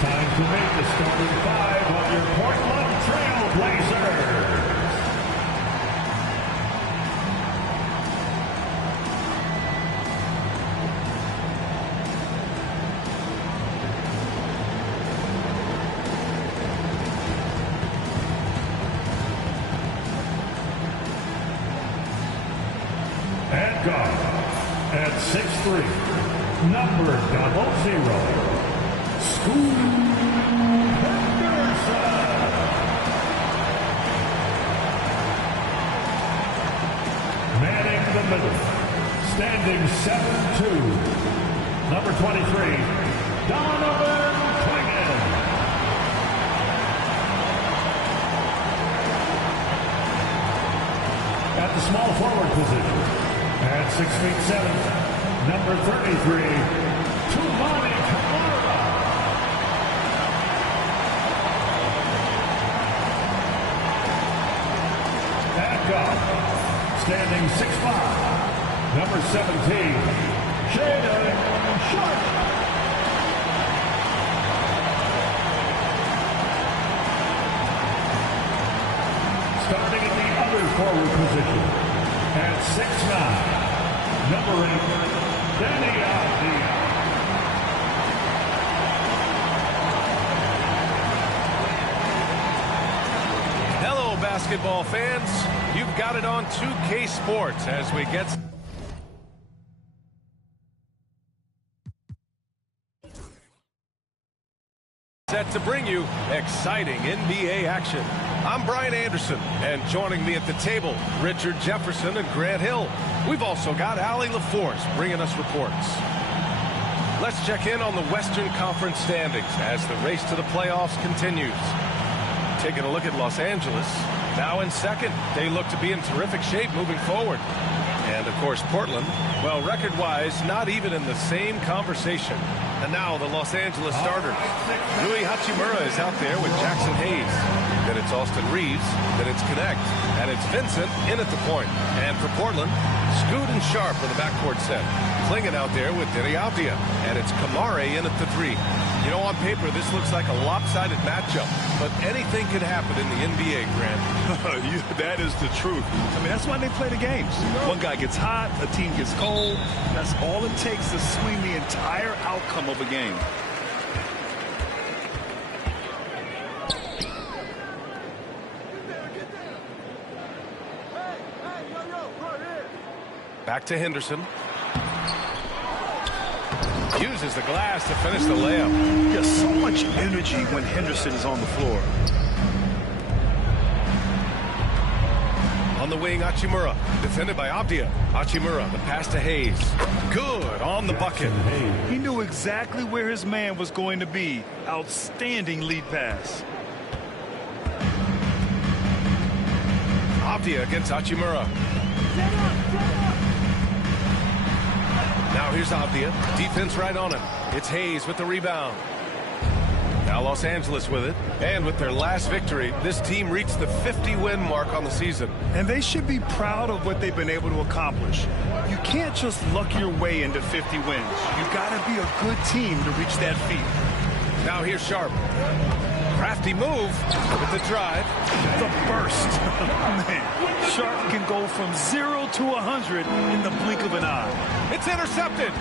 time to make the starting five of your Portland Trail Blazers. And guard at 6'3", number 00, Scoot Henderson. Manning the middle, standing 7'2", number 23, Donovan Clingan. At the small forward position, at 6'7", number 33, Toumani Camara. At guard, standing 6'5", number 17, Shaedon Sharpe. Starting at the other forward position, at 6'9", number 8, Deni Avdija. Hello, basketball fans. You've got it on 2K Sports as we get set to bring you exciting NBA action. I'm Brian Anderson, and joining me at the table, Richard Jefferson and Grant Hill. We've also got Allie LaForce bringing us reports. Let's check in on the Western Conference standings as the race to the playoffs continues. Taking a look at Los Angeles, now in second. They look to be in terrific shape moving forward. And, of course, Portland, well, record-wise, not even in the same conversation. And now the Los Angeles starters. Rui Hachimura is out there with Jackson Hayes. Then it's Austin Reeves. Then it's Connect. And it's Vincent in at the point. And for Portland, Scoot and Sharpe for the backcourt set. Clingan out there with Deni Avdija. And it's Camara in at the 3. You know, on paper, this looks like a lopsided matchup. But anything could happen in the NBA, Grant. That is the truth. I mean, that's why they play the games. One guy gets hot, a team gets cold. That's all it takes to swing the entire outcome of a game. Back to Henderson. Uses the glass to finish the layup. There's so much energy when Henderson is on the floor. On the wing, Hachimura. Defended by Avdija. Hachimura, the pass to Hayes. Good on the bucket. He knew exactly where his man was going to be. Outstanding lead pass. Avdija against Hachimura. Now here's Avdija. Defense right on him. It's Hayes with the rebound. Now Los Angeles with it. And with their last victory, this team reached the 50-win mark on the season. And they should be proud of what they've been able to accomplish. You can't just luck your way into 50 wins. You've got to be a good team to reach that feat. Now here's Sharpe. Crafty move with the drive. The burst. Man, Sharpe can go from 0 to 100 in the blink of an eye. It's intercepted.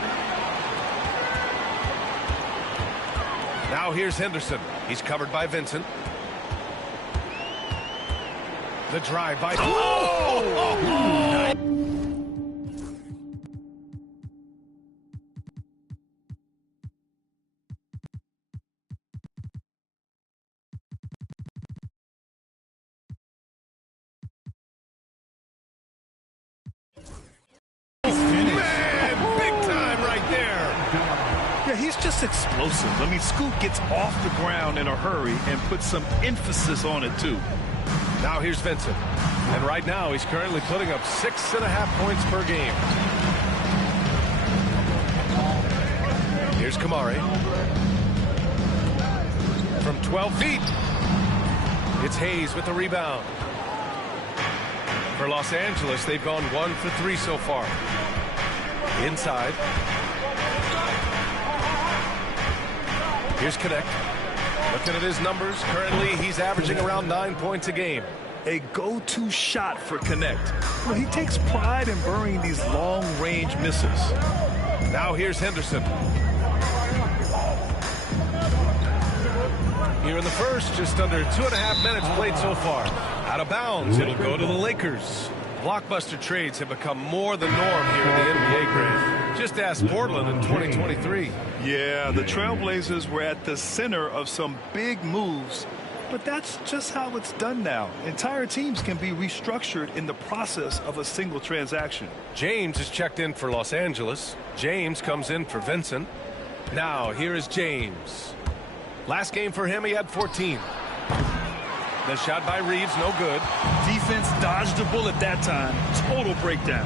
Now here's Henderson. He's covered by Vincent. The drive by... Oh! He's just explosive. I mean, Scoot gets off the ground in a hurry and puts some emphasis on it, too. Now here's Vincent. And right now, he's currently putting up 6.5 points per game. Here's Camara. From 12 feet. It's Hayes with the rebound. For Los Angeles, they've gone 1 for 3 so far. Inside. Here's Connect. Looking at his numbers, currently he's averaging around 9 points a game. A go-to shot for Connect. Well, he takes pride in burying these long-range misses. Now here's Henderson. Here in the first, just under 2.5 minutes played so far. Out of bounds, it'll go to the Lakers. Blockbuster trades have become more the norm here in the NBA, Grant. Just ask Portland in 2023. Yeah, the Trailblazers were at the center of some big moves, but that's just how it's done now. Entire teams can be restructured in the process of a single transaction. James is checked in for Los Angeles. James comes in for Vincent. Now, here is James. Last game for him, he had 14. The shot by Reeves, no good. Defense dodged a bullet that time. Total breakdown.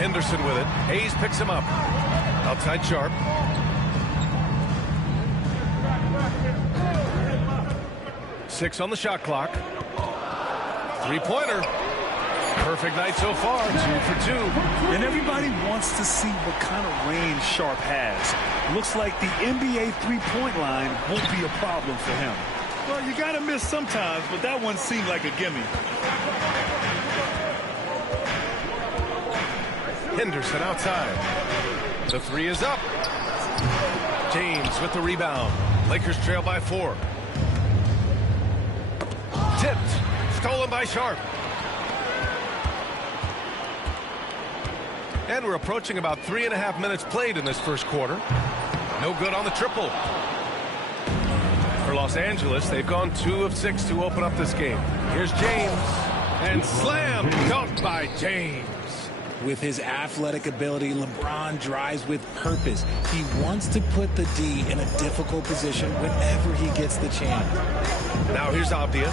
Henderson with it. Hayes picks him up. Outside Sharp. Six on the shot clock. Three-pointer. Perfect night so far, 2 for 2. And everybody wants to see what kind of range Sharp has. Looks like the NBA three-point line won't be a problem for him. Well, you got to miss sometimes, but that one seemed like a gimme. Henderson outside. The three is up. James with the rebound. Lakers trail by 4. Tipped. Stolen by Sharp. And we're approaching about 3.5 minutes played in this first quarter. No good on the triple. For Los Angeles, they've gone 2 of 6 to open up this game. Here's James. And slam dunked by James. With his athletic ability, LeBron drives with purpose. He wants to put the D in a difficult position whenever he gets the chance. Now here's Avdia.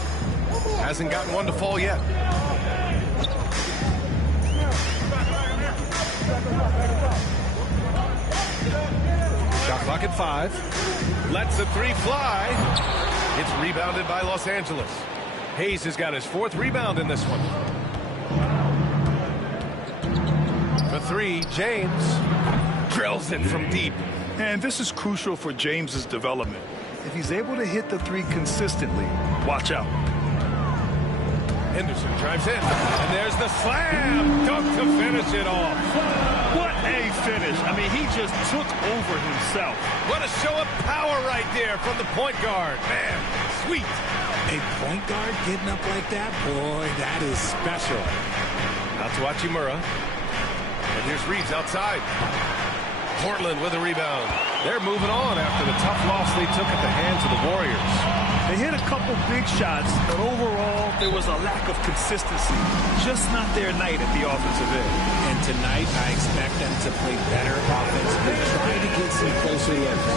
Hasn't gotten one to fall yet. Shot clock at 5. Lets the three fly. It's rebounded by Los Angeles. Hayes has got his 4th rebound in this one. For 3, James drills it from deep. And this is crucial for James's development. If he's able to hit the three consistently, watch out. Henderson drives in, and there's the slam dunk to finish it off. What a finish. I mean, he just took over himself. What a show of power right there from the point guard. Man, sweet. A point guard getting up like that? Boy, that is special. Out to Hachimura. And here's Reeves outside. Portland with a rebound. They're moving on after the tough loss they took at the hands of the Warriors. They hit a couple big shots, but overall, there was a lack of consistency. Just not their night at the offensive end. And tonight, I expect them to play better offensively, try to get some closer looks.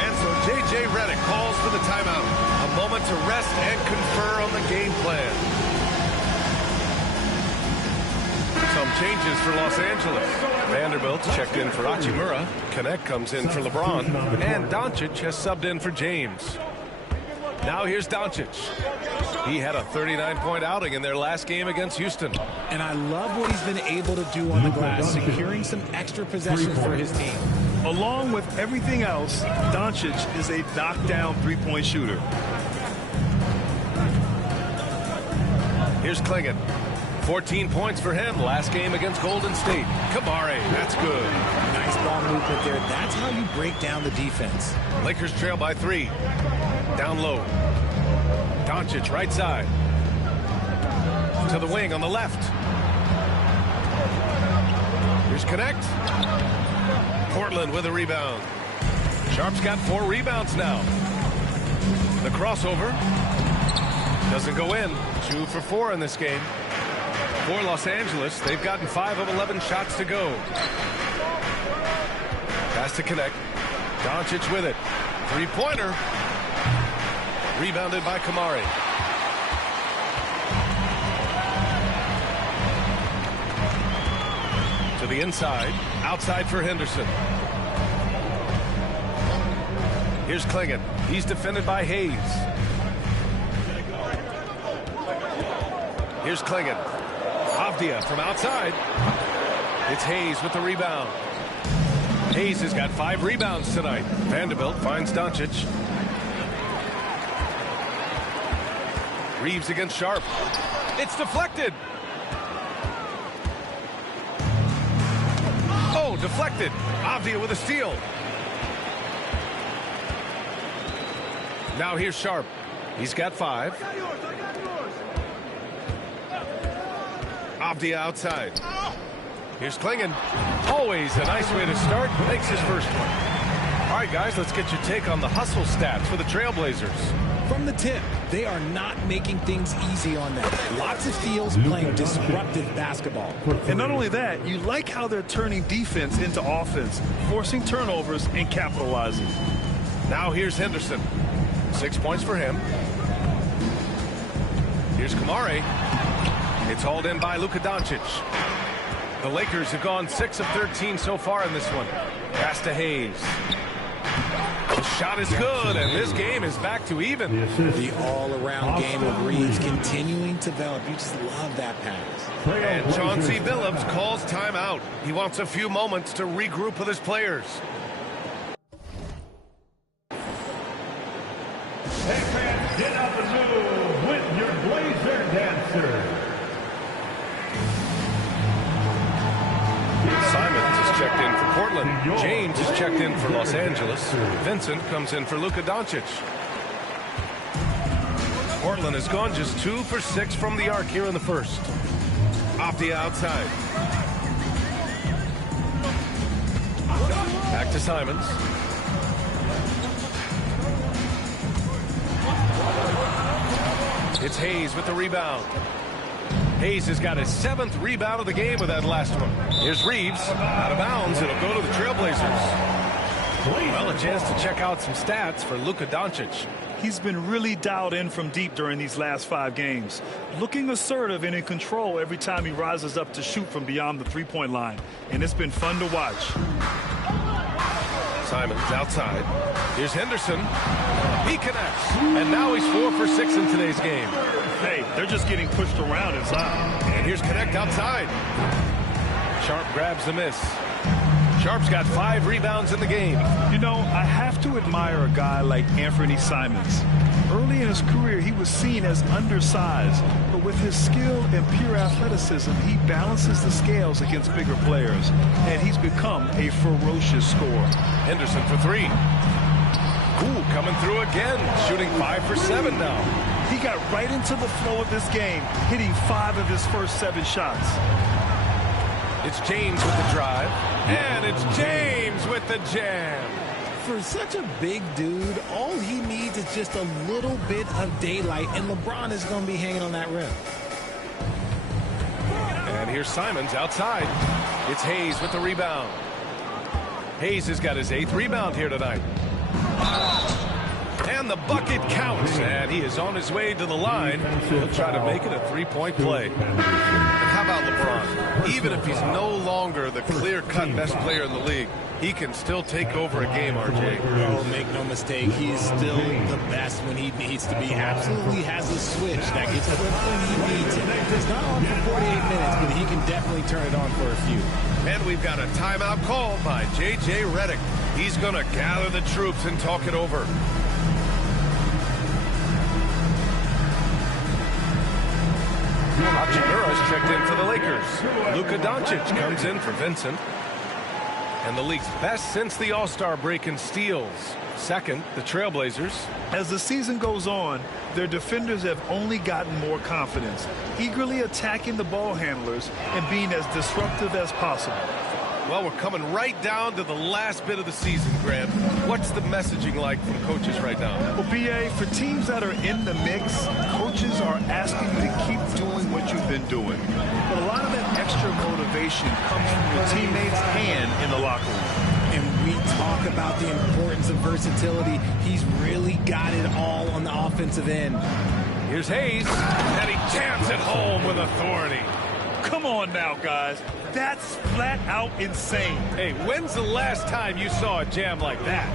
And so J.J. Redick calls for the timeout. A moment to rest and confer on the game plan. Some changes for Los Angeles. Vanderbilt checked in for Hachimura. Connect comes in for LeBron. And Doncic has subbed in for James. Now here's Doncic. He had a 39-point outing in their last game against Houston. And I love what he's been able to do on the glass, securing some extra possessions for his team. Along with everything else, Doncic is a knockdown three-point shooter. Here's Klingon. 14 points for him last game against Golden State. Kamari, that's good. Nice ball movement there. That's how you break down the defense. Lakers trail by 3. Down low. Doncic right side. To the wing on the left. Here's Connect. Portland with a rebound. Sharp's got 4 rebounds now. The crossover. Doesn't go in. 2 for 4 in this game. For Los Angeles, they've gotten 5 of 11 shots to go. Pass to Connect. Doncic with it. Three-pointer. Rebounded by Kamari. To the inside. Outside for Henderson. Here's Klingon. He's defended by Hayes. Here's Klingon. Avdia from outside. It's Hayes with the rebound. Hayes has got 5 rebounds tonight. Vanderbilt finds Doncic. Reeves against Sharp. It's deflected. Oh, deflected. Avdia with a steal. Now here's Sharp. He's got 5. Avdia outside. Here's Klingon. Always a nice way to start. Makes his first one. All right, guys, let's get your take on the hustle stats for the Trailblazers. From the tip, they are not making things easy on them. Lots of steals, playing disruptive basketball. And not only that, you like how they're turning defense into offense, forcing turnovers and capitalizing. Now here's Henderson. 6 points for him. Here's Kamari. It's hauled in by Luka Doncic. The Lakers have gone 6 of 13 so far in this one. Pass to Hayes. The shot is good, and this game is back to even. The all-around game of Reeves continuing to develop. You just love that pass. And Chauncey Billups calls timeout. He wants a few moments to regroup with his players. Hey, fans, get up and move with your Blazer dancer. Simons is checked in for Portland. James is checked in for Los Angeles. Vincent comes in for Luka Doncic. Portland has gone just 2 for 6 from the arc here in the first. Off the outside. Back to Simons. It's Hayes with the rebound. Hayes has got his 7th rebound of the game with that last one. Here's Reeves. Out of bounds. It'll go to the Trailblazers. Well, a chance to check out some stats for Luka Doncic. He's been really dialed in from deep during these last 5 games. Looking assertive and in control every time he rises up to shoot from beyond the three-point line. And it's been fun to watch. Simons outside. Here's Henderson. He connects. And now he's 4 for 6 in today's game. Hey, they're just getting pushed around inside. And here's Connect outside. Sharp grabs the miss. Sharp's got 5 rebounds in the game. You know, I have to admire a guy like Anthony Simons. Early in his career, he was seen as undersized, but with his skill and pure athleticism, he balances the scales against bigger players, and he's become a ferocious scorer. Henderson for 3. Ooh, coming through again, shooting 5 for 7 now. He got right into the flow of this game, hitting 5 of his first 7 shots. It's James with the drive, and it's James with the jam. For such a big dude, all he needs is just a little bit of daylight, and LeBron is going to be hanging on that rim. And here's Simons outside. It's Hayes with the rebound. Hayes has got his 8th rebound here tonight. And the bucket counts, and he is on his way to the line. He'll try to make it a 3-point play. And how about LeBron? Even if he's no longer the clear-cut best player in the league, he can still take over a game, RJ. Oh, make no mistake, he is still the best when he needs to be. Absolutely has a switch that gets flipped when he needs it. It's not on for 48 minutes, but he can definitely turn it on for a few. And we've got a timeout called by J.J. Redick. He's going to gather the troops and talk it over. Hachimura's checked in for the Lakers. Luka Doncic comes in for Vincent. And the league's best since the All-Star break in steals. Second, the Trailblazers. As the season goes on, their defenders have only gotten more confidence, eagerly attacking the ball handlers and being as disruptive as possible. Well, we're coming right down to the last bit of the season, Grant. What's the messaging like from coaches right now? Well, BA, for teams that are in the mix, coaches are asking you to keep doing what you've been doing. But a lot of that extra motivation comes from your teammates and in the locker room. And we talk about the importance of versatility. He's really got it all on the offensive end. Here's Hayes, and he jams it home with authority. Come on now, guys. That's flat out insane. Hey, when's the last time you saw a jam like that?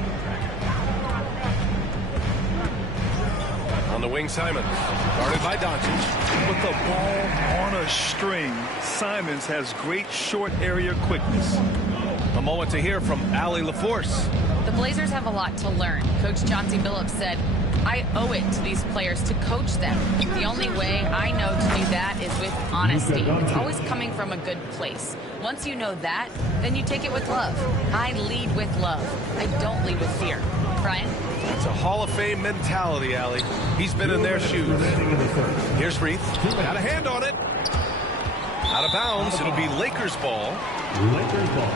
On the wing, Simons. Guarded by Doncic. With the ball on a string, Simons has great short area quickness. A moment to hear from Allie LaForce. The Blazers have a lot to learn. Coach Chauncey Billups said, I owe it to these players to coach them. The only way I know to do that is with honesty. It's always coming from a good place. Once you know that, then you take it with love. I lead with love. I don't lead with fear. Brian? That's a Hall of Fame mentality, Allie. He's been in their shoes. Here's Reith. Got a hand on it. Out of bounds. It'll be Lakers ball. Lakers ball.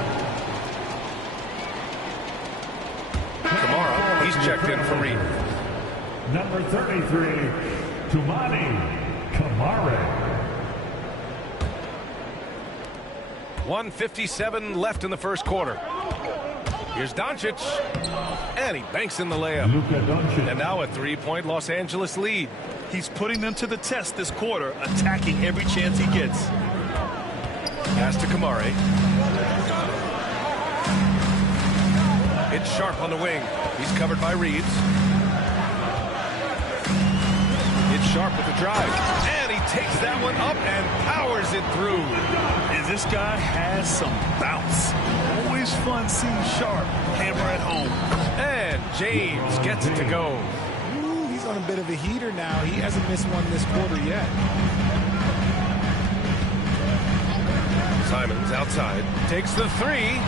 Kamara, he's checked in for Reith. Number 33, Toumani Camara. 1:57 left in the first quarter. Here's Doncic. And he banks in the layup. Luka Doncic. And now a three-point Los Angeles lead. He's putting them to the test this quarter, attacking every chance he gets. Pass to Kamari. It's Sharp on the wing. He's covered by Reeves. It's Sharp with the drive. And he takes that one up and powers it through. And this guy has some bounce. Always fun seeing Sharp hammer at home. And James gets it to go. Ooh, he's on a bit of a heater now. He hasn't missed one this quarter yet. Simons outside. Takes the three.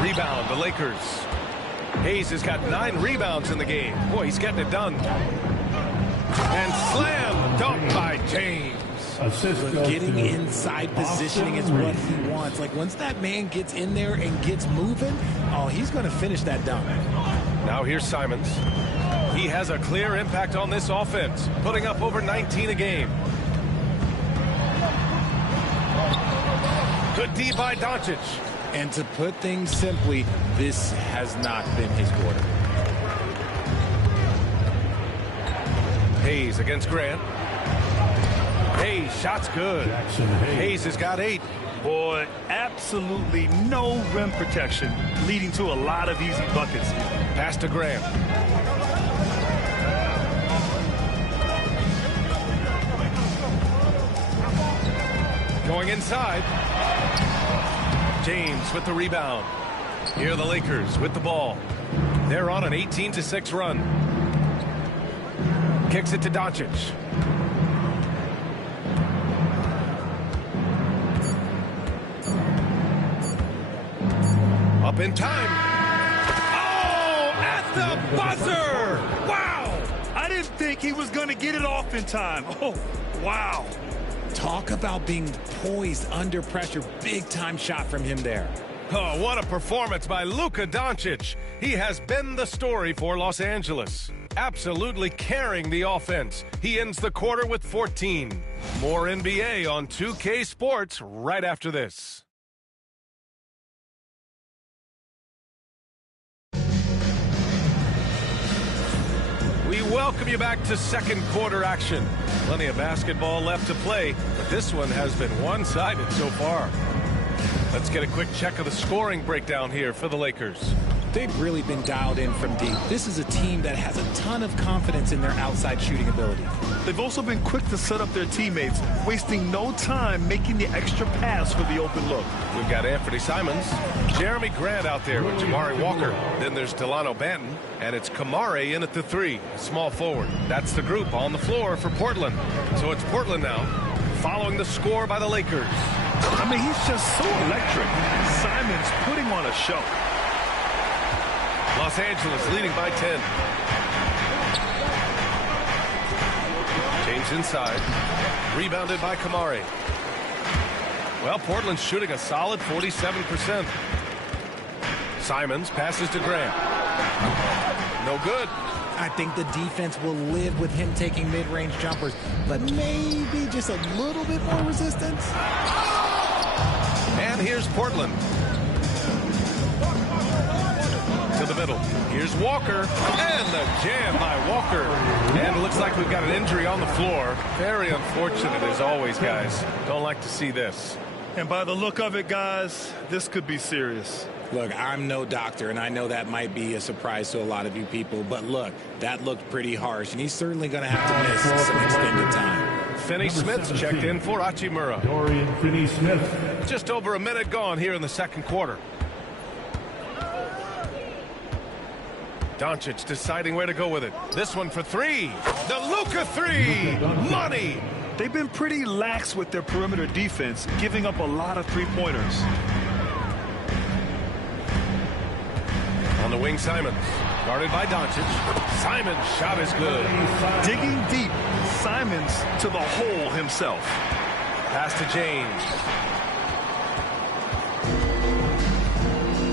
Rebound, the Lakers. Hayes has got 9 rebounds in the game. Boy, he's getting it done. And slam dunk by James. Look, getting inside positioning is what he wants. Like, once that man gets in there and gets moving, oh, he's going to finish that dunk. Now here's Simons. He has a clear impact on this offense, putting up over 19 a game. Good D by Doncic. And to put things simply, this has not been his quarter. Hayes against Grant. Hayes, shot's good. Jackson Hayes has got 8. Boy, absolutely no rim protection, leading to a lot of easy buckets here. Pass to Grant. Going inside. James with the rebound. Here are the Lakers with the ball. They're on an 18-6 run. Kicks it to Doncic. Up in time. Oh, at the buzzer! Wow! I didn't think he was going to get it off in time. Oh, wow. Talk about being poised under pressure. Big time shot from him there. Oh, what a performance by Luka Doncic. He has been the story for Los Angeles. Absolutely carrying the offense. He ends the quarter with 14. More NBA on 2K Sports right after this. We welcome you back to second quarter action. Plenty of basketball left to play, but this one has been one-sided so far. Let's get a quick check of the scoring breakdown here for the Lakers. They've really been dialed in from deep. This is a team that has a ton of confidence in their outside shooting ability. They've also been quick to set up their teammates, wasting no time making the extra pass for the open look. We've got Anthony Simons, Jeremy Grant out there with Jamari Walker. Then there's Delano Banton, and it's Kamari in at the 3, small forward. That's the group on the floor for Portland. So it's Portland now, following the score by the Lakers. I mean, he's just so electric. Simons putting on a show. Los Angeles leading by 10. James inside. Rebounded by Kamari. Well, Portland's shooting a solid 47%. Simons passes to Grant. No good. I think the defense will live with him taking mid-range jumpers, but maybe just a little bit more resistance. And here's Portland. To the middle. Here's Walker. And the jam by Walker. And it looks like we've got an injury on the floor. Very unfortunate as always, guys. Don't like to see this. And by the look of it, guys, this could be serious. Look, I'm no doctor, and I know that might be a surprise to a lot of you people, but look, that looked pretty harsh, and he's certainly going to have to miss some extended time. Finney-Smith's checked in for Hachimura. Dorian Finney-Smith. Just over a minute gone here in the second quarter. Doncic deciding where to go with it. This one for three. The Luka three. Money. They've been pretty lax with their perimeter defense, giving up a lot of three-pointers. On the wing, Simons. Guarded by Doncic. Simons' shot is good. Digging deep, Simons to the hole himself. Pass to James.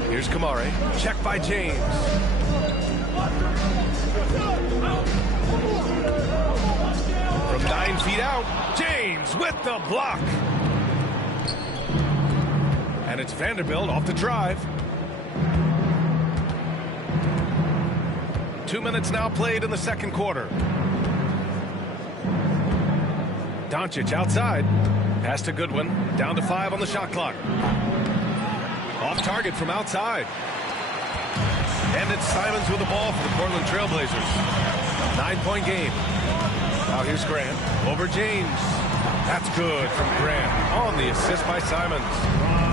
Here's Kamari. Check by James. From 9 feet out, James with the block. And it's Vanderbilt off the drive. 2 minutes now played in the second quarter. Doncic outside. Pass to Goodwin. Down to 5 on the shot clock. Off target from outside. And it's Simons with the ball for the Portland Trailblazers. 9-point game. Now here's Grant. Over James. That's good from Grant. On the assist by Simons.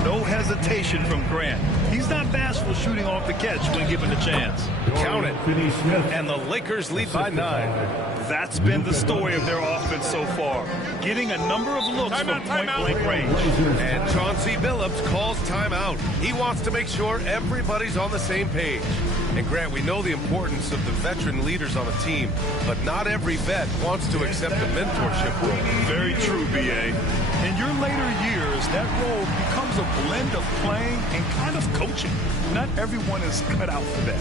No hesitation from Grant. He's not bashful shooting off the catch when given the chance. Count it. And the Lakers lead by 9. That's been the story of their offense so far. Getting a number of looks from point-blank range. And Chauncey Billups calls timeout. He wants to make sure everybody's on the same page. And Grant, we know the importance of the veteran leaders on a team, but not every vet wants to accept a mentorship role. Very true, B.A. In your later years, that role becomes a blend of playing and kind of coaching. Not everyone is cut out for that.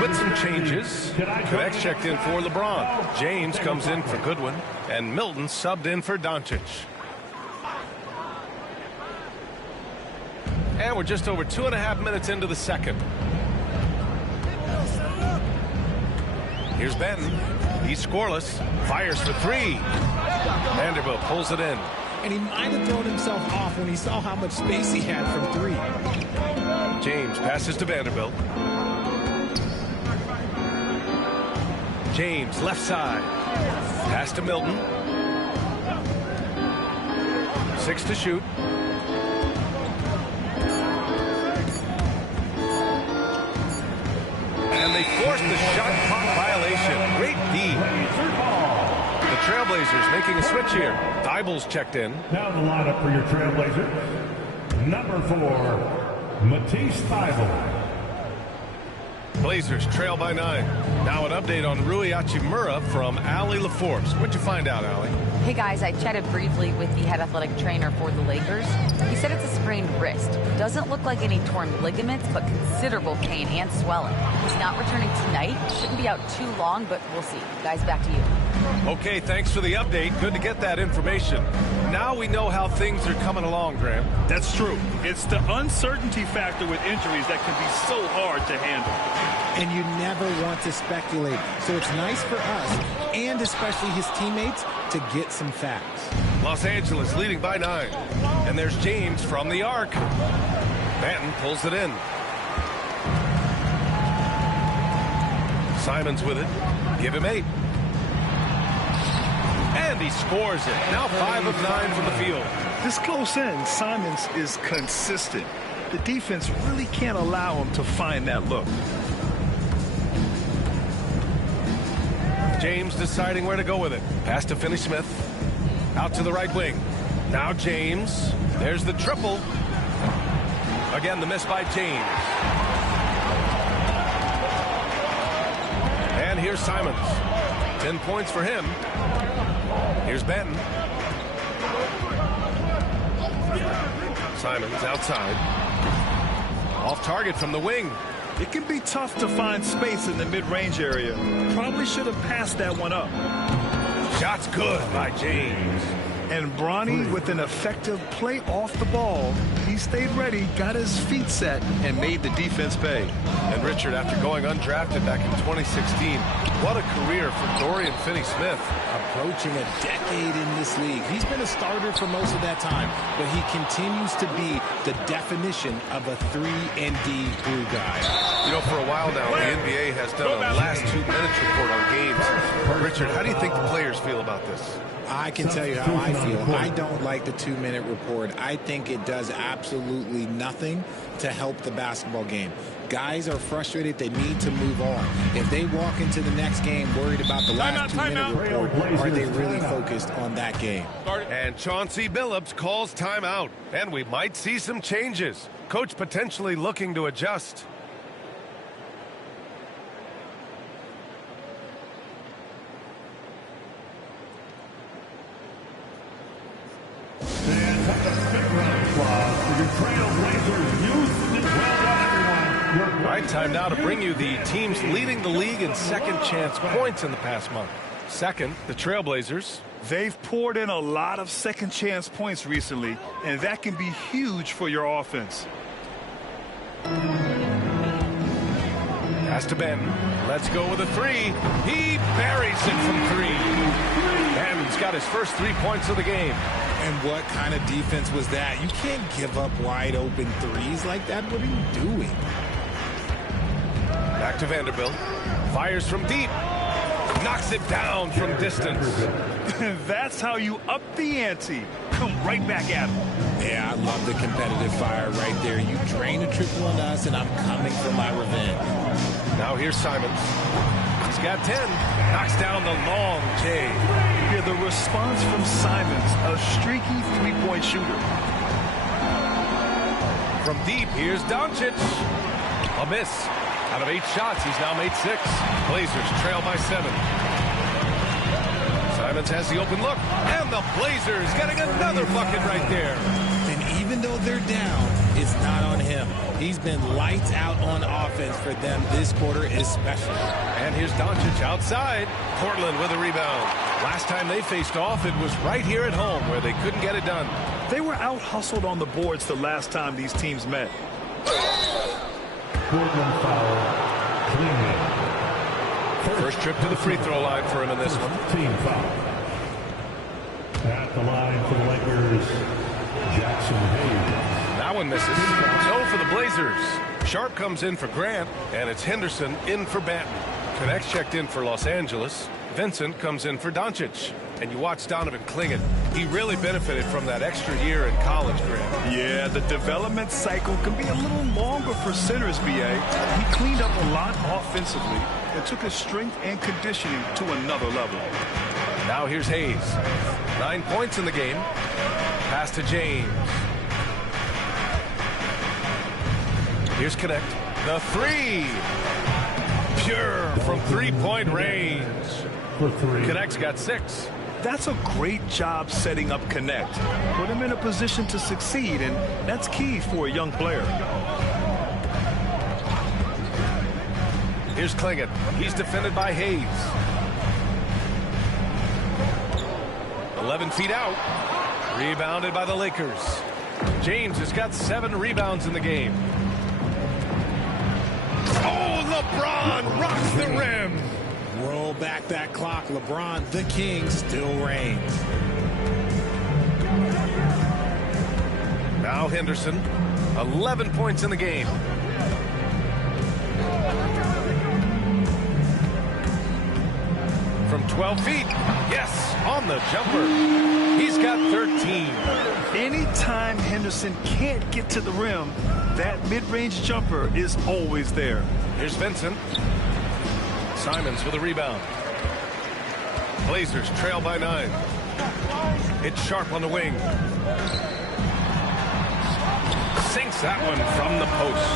With some changes, Connects checked in for LeBron. James comes in for Goodwin, and Milton subbed in for Doncic. And we're just over 2.5 minutes into the second. Here's Benton. He's scoreless. Fires for three. Vanderbilt pulls it in. And he might have thrown himself off when he saw how much space he had from three. James passes to Vanderbilt. James, left side. Pass to Milton. 6 to shoot. And they forced the shot clock violation. Great D. The Trailblazers making a switch here. Thybulle's checked in. Now the lineup for your Trailblazers. Number 4, Matisse Thybulle. Blazers trail by 9. Now an update on Rui Hachimura from Allie LaForce. What'd you find out, Allie? Hey guys, I chatted briefly with the head athletic trainer for the Lakers. He said it's a sprained wrist. Doesn't look like any torn ligaments, but considerable pain and swelling. He's not returning tonight. Shouldn't be out too long, but we'll see. Guys, back to you. Okay, thanks for the update. Good to get that information. Now we know how things are coming along, Graham. That's true. It's the uncertainty factor with injuries that can be so hard to handle. And you never want to speculate. So it's nice for us, and especially his teammates, to get some facts. Los Angeles leading by 9. And there's James from the arc. Banton pulls it in. Simons with it. Give him 8. And he scores it. Now 5 of 9 from the field. This close in, Simons is consistent. The defense really can't allow him to find that look. James deciding where to go with it. Pass to Finney-Smith. Out to the right wing. Now James. There's the triple. Again, the miss by James. And here's Simons. 10 points for him. Here's Benton. Simons outside. Off target from the wing. It can be tough to find space in the mid-range area. Probably should have passed that one up. Shot's good by James. And Bronny with an effective play off the ball. He stayed ready, got his feet set, and made the defense pay. And Richard, after going undrafted back in 2016, what a career for Dorian Finney-Smith. Approaching a decade in this league. He's been a starter for most of that time, but he continues to be the definition of a 3-and-D glue guy. You know, for a while now, the NBA has done a last 2 minutes report on games. Richard, how do you think the players feel about this? I can tell you how I feel. I don't like the 2-minute report. I think it does absolutely nothing to help the basketball game. Guys are frustrated. They need to move on. If they walk into the next game worried about the last 2-minute report, are they really focused on that game? And Chauncey Billups calls timeout. And we might see some changes. Coach potentially looking to adjust. Right, time now to bring you the teams leading the league in second chance points in the past month. Second, the Trailblazers. They've poured in a lot of second chance points recently, and that can be huge for your offense. Pass to Ben. Let's go with a three. He buries it from three. Ben's got his first 3 points of the game. And what kind of defense was that? You can't give up wide open threes like that. What are you doing? Back to Vanderbilt. Fires from deep. Knocks it down from distance. That's how you up the ante. Come right back at him. Yeah, I love the competitive fire right there. You drain a triple on us, and I'm coming for my revenge. Now here's Simons. He's got 10. Knocks down the long J. Yeah, the response from Simons, a streaky three-point shooter. From deep, here's Doncic. A miss. Out of 8 shots, he's now made 6. Blazers trail by 7. Simons has the open look, and the Blazers getting another bucket right there. And even though they're down, it's not on him. He's been lights out on offense for them this quarter especially. And here's Doncic outside. Portland with a rebound. Last time they faced off, it was right here at home where they couldn't get it done. They were out-hustled on the boards the last time these teams met. Portland foul. Cleveland. First trip to the free throw line for him in this one. Team foul. At the line for the Lakers, Jackson Hayes. That one misses. So for the Blazers, Sharp comes in for Grant, and it's Henderson in for Banton. Connects checked in for Los Angeles. Vincent comes in for Doncic. And you watch Donovan Clingan. He really benefited from that extra year in college, Grant. Yeah, the development cycle can be a little longer for centers, B.A. He cleaned up a lot offensively and took his strength and conditioning to another level. Now here's Hayes. 9 points in the game. Pass to James. Here's Connect. The three. Pure from three-point range. For 3. Connect's got 6. That's a great job setting up Connect. Put him in a position to succeed, and that's key for a young player. Here's Clingan. He's defended by Hayes. 11 feet out. Rebounded by the Lakers. James has got 7 rebounds in the game. Oh, LeBron rocks the rim. Roll back that clock. LeBron, the king, still reigns. Now Henderson. 11 points in the game. From 12 feet. Yes, on the jumper. He's got 13. Anytime Henderson can't get to the rim, that mid-range jumper is always there. Here's Vincent. Simons with a rebound. Blazers trail by 9. It's Sharp on the wing. Sinks that one from the post.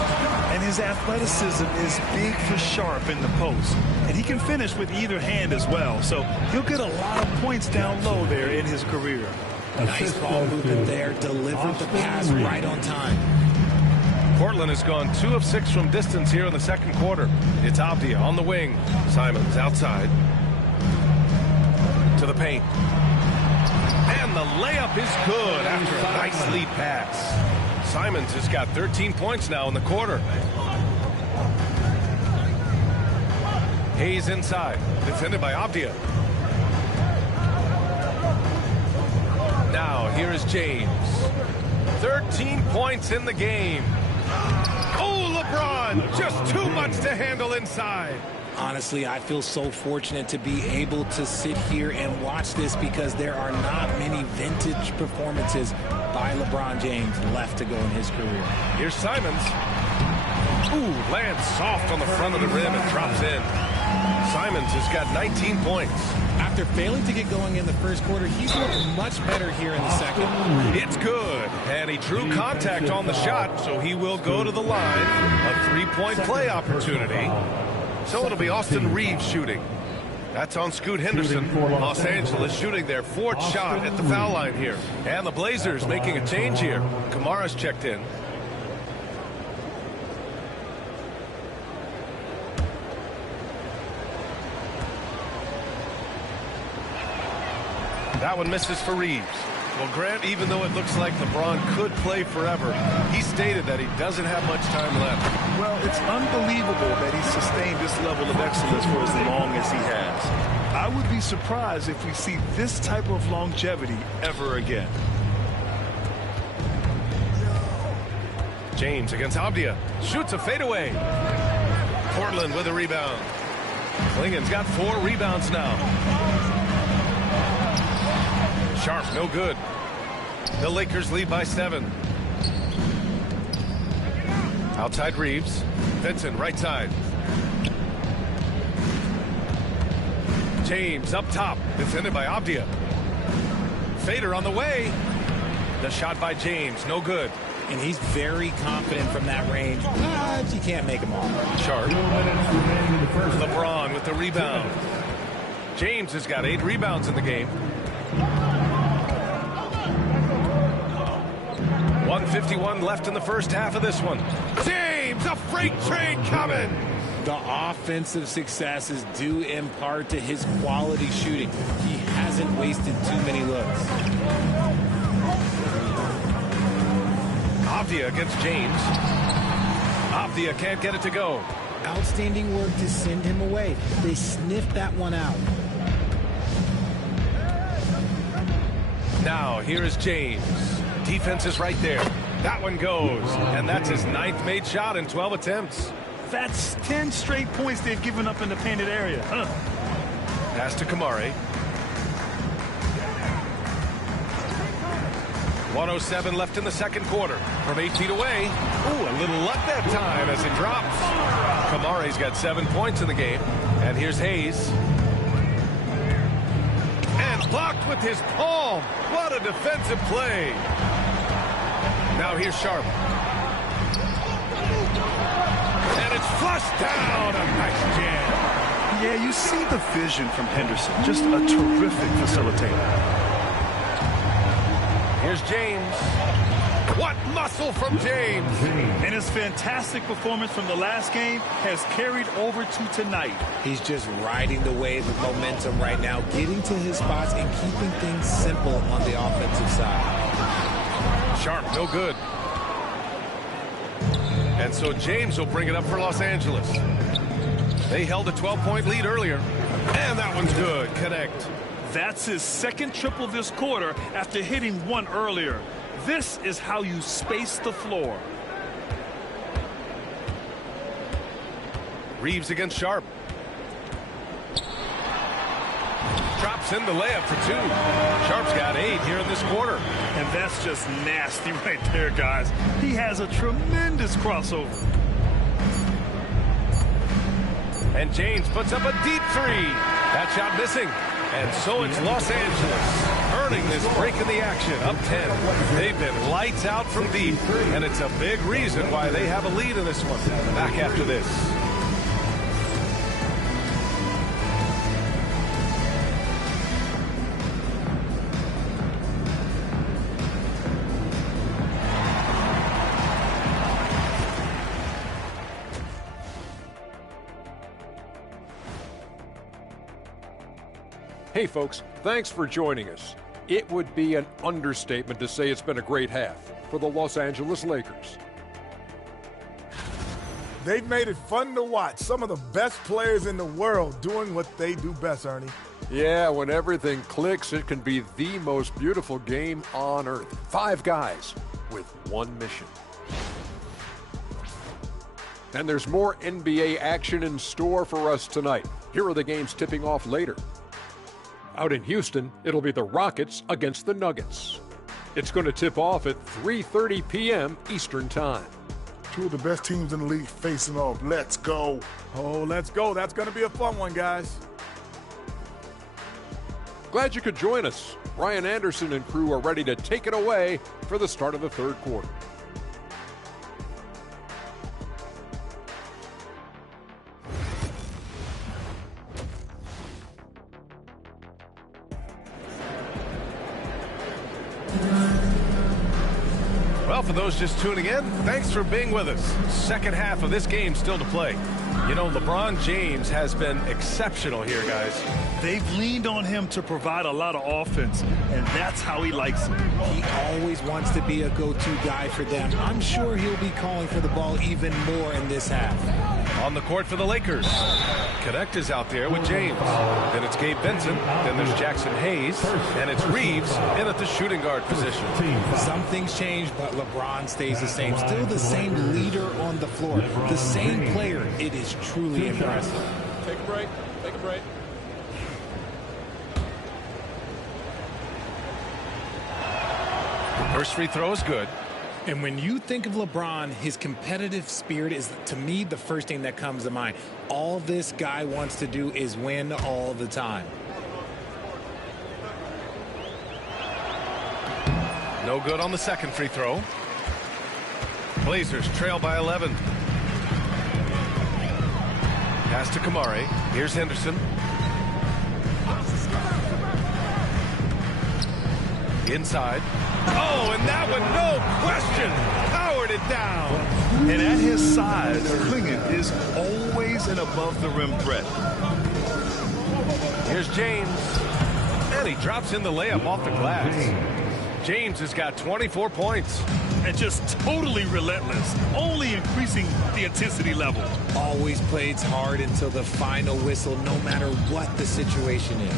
And his athleticism is big for Sharp in the post. And he can finish with either hand as well. So he'll get a lot of points down low there in his career. Nice ball movement there. Delivered the pass right on time. Portland has gone 2 of 6 from distance here in the second quarter. It's Avdia on the wing. Simons outside. To the paint. And the layup is good after a nice lead pass. Simons has got 13 points now in the quarter. Hayes inside, defended by Avdia. Now here is James. 13 points in the game. Oh, LeBron, just too much to handle inside. Honestly, I feel so fortunate to be able to sit here and watch this because there are not many vintage performances by LeBron James left to go in his career. Here's Simons. Ooh, lands soft on the front of the rim and drops in. Simons has got 19 points. After failing to get going in the first quarter, he's looked much better here in the second. It's good, and he drew contact on the shot, so he will go to the line. A three-point play opportunity. So it'll be Austin Reeves shooting. That's on Scoot Henderson. Los Angeles shooting their fourth shot at the foul line here. And the Blazers making a change here. Kamara's checked in. That one misses for Reeves. Well, Grant, even though it looks like LeBron could play forever, he stated that he doesn't have much time left. Well, it's unbelievable that he's sustained this level of excellence for as long as he has. I would be surprised if we see this type of longevity ever again. James against Avdia. Shoots a fadeaway. Portland with a rebound. Klingen's got 4 rebounds now. Sharp, no good. The Lakers lead by 7. Outside Reeves. Vincent, right side. James up top, defended by Avdia. Fader on the way. The shot by James, no good. And he's very confident from that range, but you can't make him all. Sharp. LeBron with the rebound. James has got 8 rebounds in the game. 1:51 left in the first half of this one. James, a freight train coming. The offensive success is due in part to his quality shooting. He hasn't wasted too many looks. Avdia against James. Avdia can't get it to go. Outstanding work to send him away. They sniffed that one out. Now, here is James. Defense is right there. That one goes. And that's his 9th made shot in 12 attempts. That's 10 straight points they've given up in the painted area. Pass to Kamari. 1:07 left in the second quarter. From 8 feet away. Ooh, a little luck that time as it drops. Kamari's got 7 points in the game. And here's Hayes. And blocked with his palm. What a defensive play. Now here's Sharp. And it's flushed down. A nice jam. Yeah, you see the vision from Henderson. Just a terrific facilitator. Here's James. What muscle from James. And his fantastic performance from the last game has carried over to tonight. He's just riding the wave of momentum right now, getting to his spots and keeping things simple on the offensive side. Sharp, no good. And so James will bring it up for Los Angeles. They held a 12-point lead earlier. And that one's good. Connect. That's his second triple this quarter after hitting one earlier. This is how you space the floor. Reeves against Sharp. Drops in the layup for 2. Sharp's got 8 here in this quarter. And that's just nasty right there, guys. He has a tremendous crossover. And James puts up a deep 3. That shot missing. And so it's Los Angeles earning this break in the action, up 10. They've been lights out from deep, and it's a big reason why they have a lead in this one. Back after this. Hey folks, thanks for joining us. It would be an understatement to say it's been a great half for the Los Angeles Lakers. They've made it fun to watch. Some of the best players in the world doing what they do best, Ernie. Yeah, when everything clicks, it can be the most beautiful game on earth. 5 guys with one mission. And there's more NBA action in store for us tonight. Here are the games tipping off later. Out in Houston, it'll be the Rockets against the Nuggets. It's going to tip off at 3:30 p.m. Eastern Time. Two of the best teams in the league facing off. Let's go. Oh, let's go. That's going to be a fun one, guys. Glad you could join us. Brian Anderson and crew are ready to take it away for the start of the third quarter. Well, for those just tuning in, thanks for being with us. Second half of this game still to play. You know, LeBron James has been exceptional here, guys. They've leaned on him to provide a lot of offense, and that's how he likes it. He always wants to be a go-to guy for them. I'm sure he'll be calling for the ball even more in this half. On the court for the Lakers. Connect is out there with James. Then it's Gabe Vincent. Then there's Jackson Hayes. And it's Reeves in at the shooting guard position. Some things change, but LeBron stays the same. Still the same leader on the floor. The same player. It is truly impressive. Take a break. Take a break. First free throw is good. And when you think of LeBron, his competitive spirit is, to me, the first thing that comes to mind. All this guy wants to do is win all the time. No good on the second free throw. Blazers trail by 11. Pass to Kamari. Here's Henderson. Inside. Oh, and that one, no question, powered it down. And at his size, Clingan is always an above-the-rim threat. Here's James. And he drops in the layup off the glass. James has got 24 points. And just totally relentless, only increasing the intensity level. Always plays hard until the final whistle, no matter what the situation is.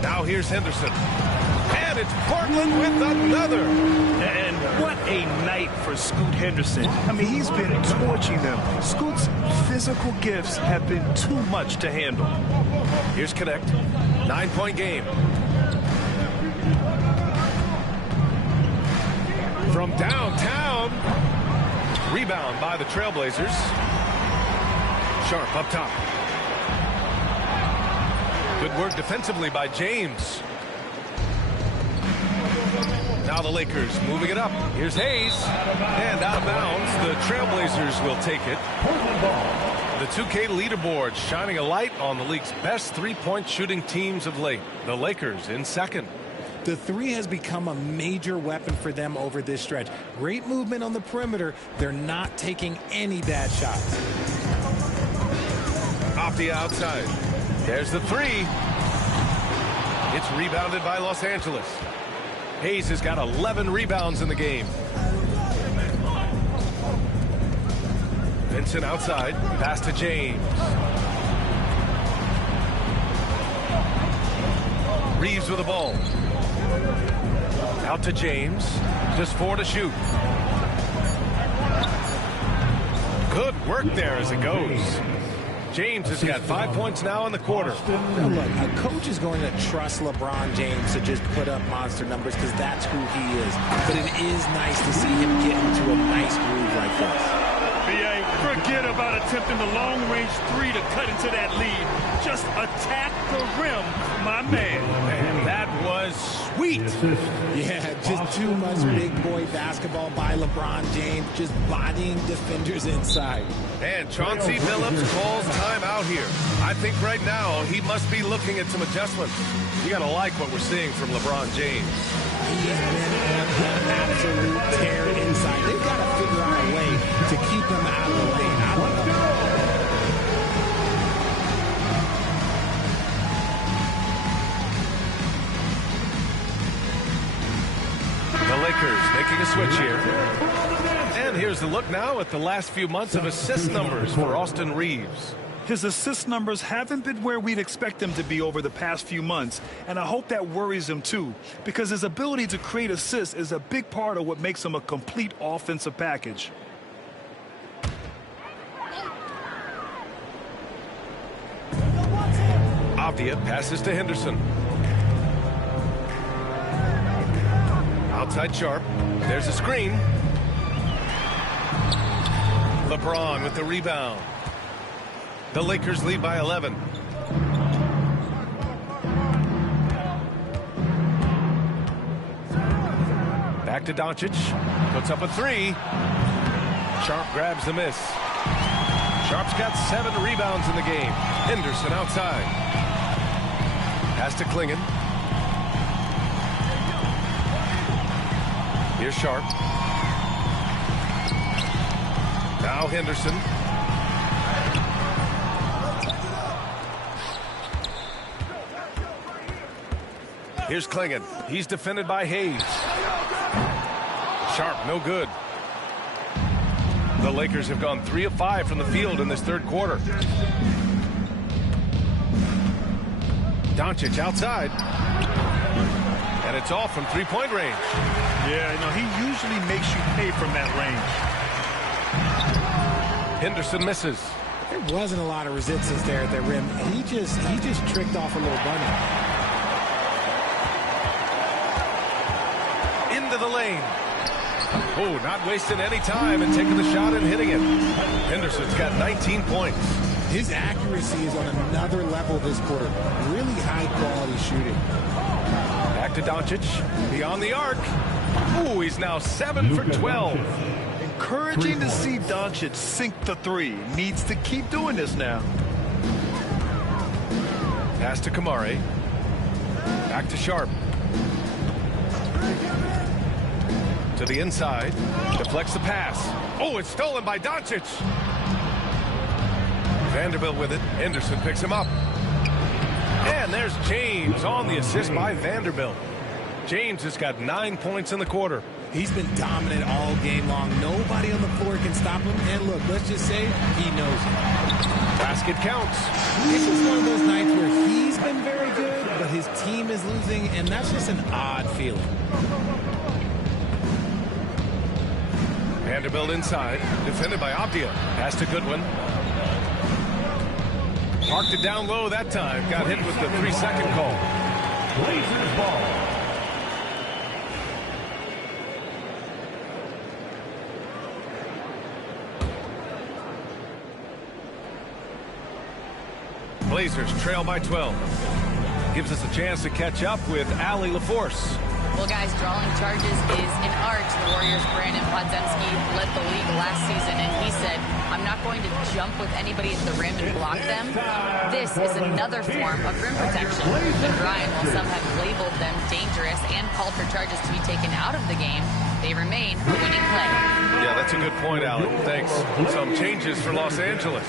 Now here's Henderson. And it's Portland with another. And what a night for Scoot Henderson. I mean, he's been torching them. Scoot's physical gifts have been too much to handle. Here's Connect. 9-point game. From downtown. Rebound by the Trailblazers. Sharp up top. Good work defensively by James. Now the Lakers moving it up. Here's Hayes. And out of bounds. The Trailblazers will take it. The 2K leaderboard shining a light on the league's best three-point shooting teams of late. The Lakers in second. The three has become a major weapon for them over this stretch. Great movement on the perimeter. They're not taking any bad shots. Off the outside. There's the three. It's rebounded by Los Angeles. Hayes has got 11 rebounds in the game. Vincent outside. Pass to James. Reeves with the ball. Out to James. Just 4 to shoot. Good work there as it goes. James has got 5 points now in the quarter. Now look, a coach is going to trust LeBron James to just put up monster numbers because that's who he is. But it is nice to see him get into a nice groove like this. B.A., forget about attempting the long-range three to cut into that lead. Just attack the rim, my man. And that was sweet. Yeah, just too much big boy basketball by LeBron James, just bodying defenders inside. And Chauncey Billups calls time out here. I think right now he must be looking at some adjustments. You got to like what we're seeing from LeBron James. He's been on an absolute tear inside. They've got to figure out a way to keep him out of the lane. I don't know. Lakers making a switch here. And here's the look now at the last few months of assist numbers for Austin Reaves. His assist numbers haven't been where we'd expect them to be over the past few months, and I hope that worries him too, because his ability to create assists is a big part of what makes him a complete offensive package. Avdia passes to Henderson. Outside Sharp. There's a screen. LeBron with the rebound. The Lakers lead by 11. Back to Doncic. Puts up a three. Sharp grabs the miss. Sharp's got 7 rebounds in the game. Henderson outside. Pass to Klingon. Here's Sharp. Now Henderson. Here's Klingon. He's defended by Hayes. Sharp, no good. The Lakers have gone 3 of 5 from the field in this third quarter. Doncic outside. And it's off from three-point range. Yeah, no, he usually makes you pay from that range. Henderson misses. There wasn't a lot of resistance there at the rim. He just tricked off a little bunny. Into the lane. Oh, not wasting any time and taking the shot and hitting it. Henderson's got 19 points. His accuracy is on another level this quarter. Really high-quality shooting. Back to Doncic. Beyond the arc. Ooh, he's now 7 for 12. Encouraging to see Doncic sink the three. Needs to keep doing this now. Pass to Kamari. Back to Sharp. To the inside. Deflects the pass. Oh, it's stolen by Doncic. Vanderbilt with it. Henderson picks him up. And there's James on the assist by Vanderbilt. James has got 9 points in the quarter. He's been dominant all game long. Nobody on the floor can stop him. And look, let's just say he knows it. Basket counts. This is one of those nights where he's been very good, but his team is losing, and that's just an odd feeling. Vanderbilt inside. Defended by Avdia. Pass to Goodwin. Marked it down low that time. Got hit with the 3-second call. Blazers ball. Blazers trail by 12. Gives us a chance to catch up with Allie LaForce. Well, guys, drawing charges is an art. The Warriors' Brandon Podziemski led the league last season, and he said, I'm not going to jump with anybody at the rim and block them. This is another form of rim protection. And Ryan, while some have labeled them dangerous and called for charges to be taken out of the game, they remain a winning play. Yeah, that's a good point, Alan. Thanks. Some changes for Los Angeles.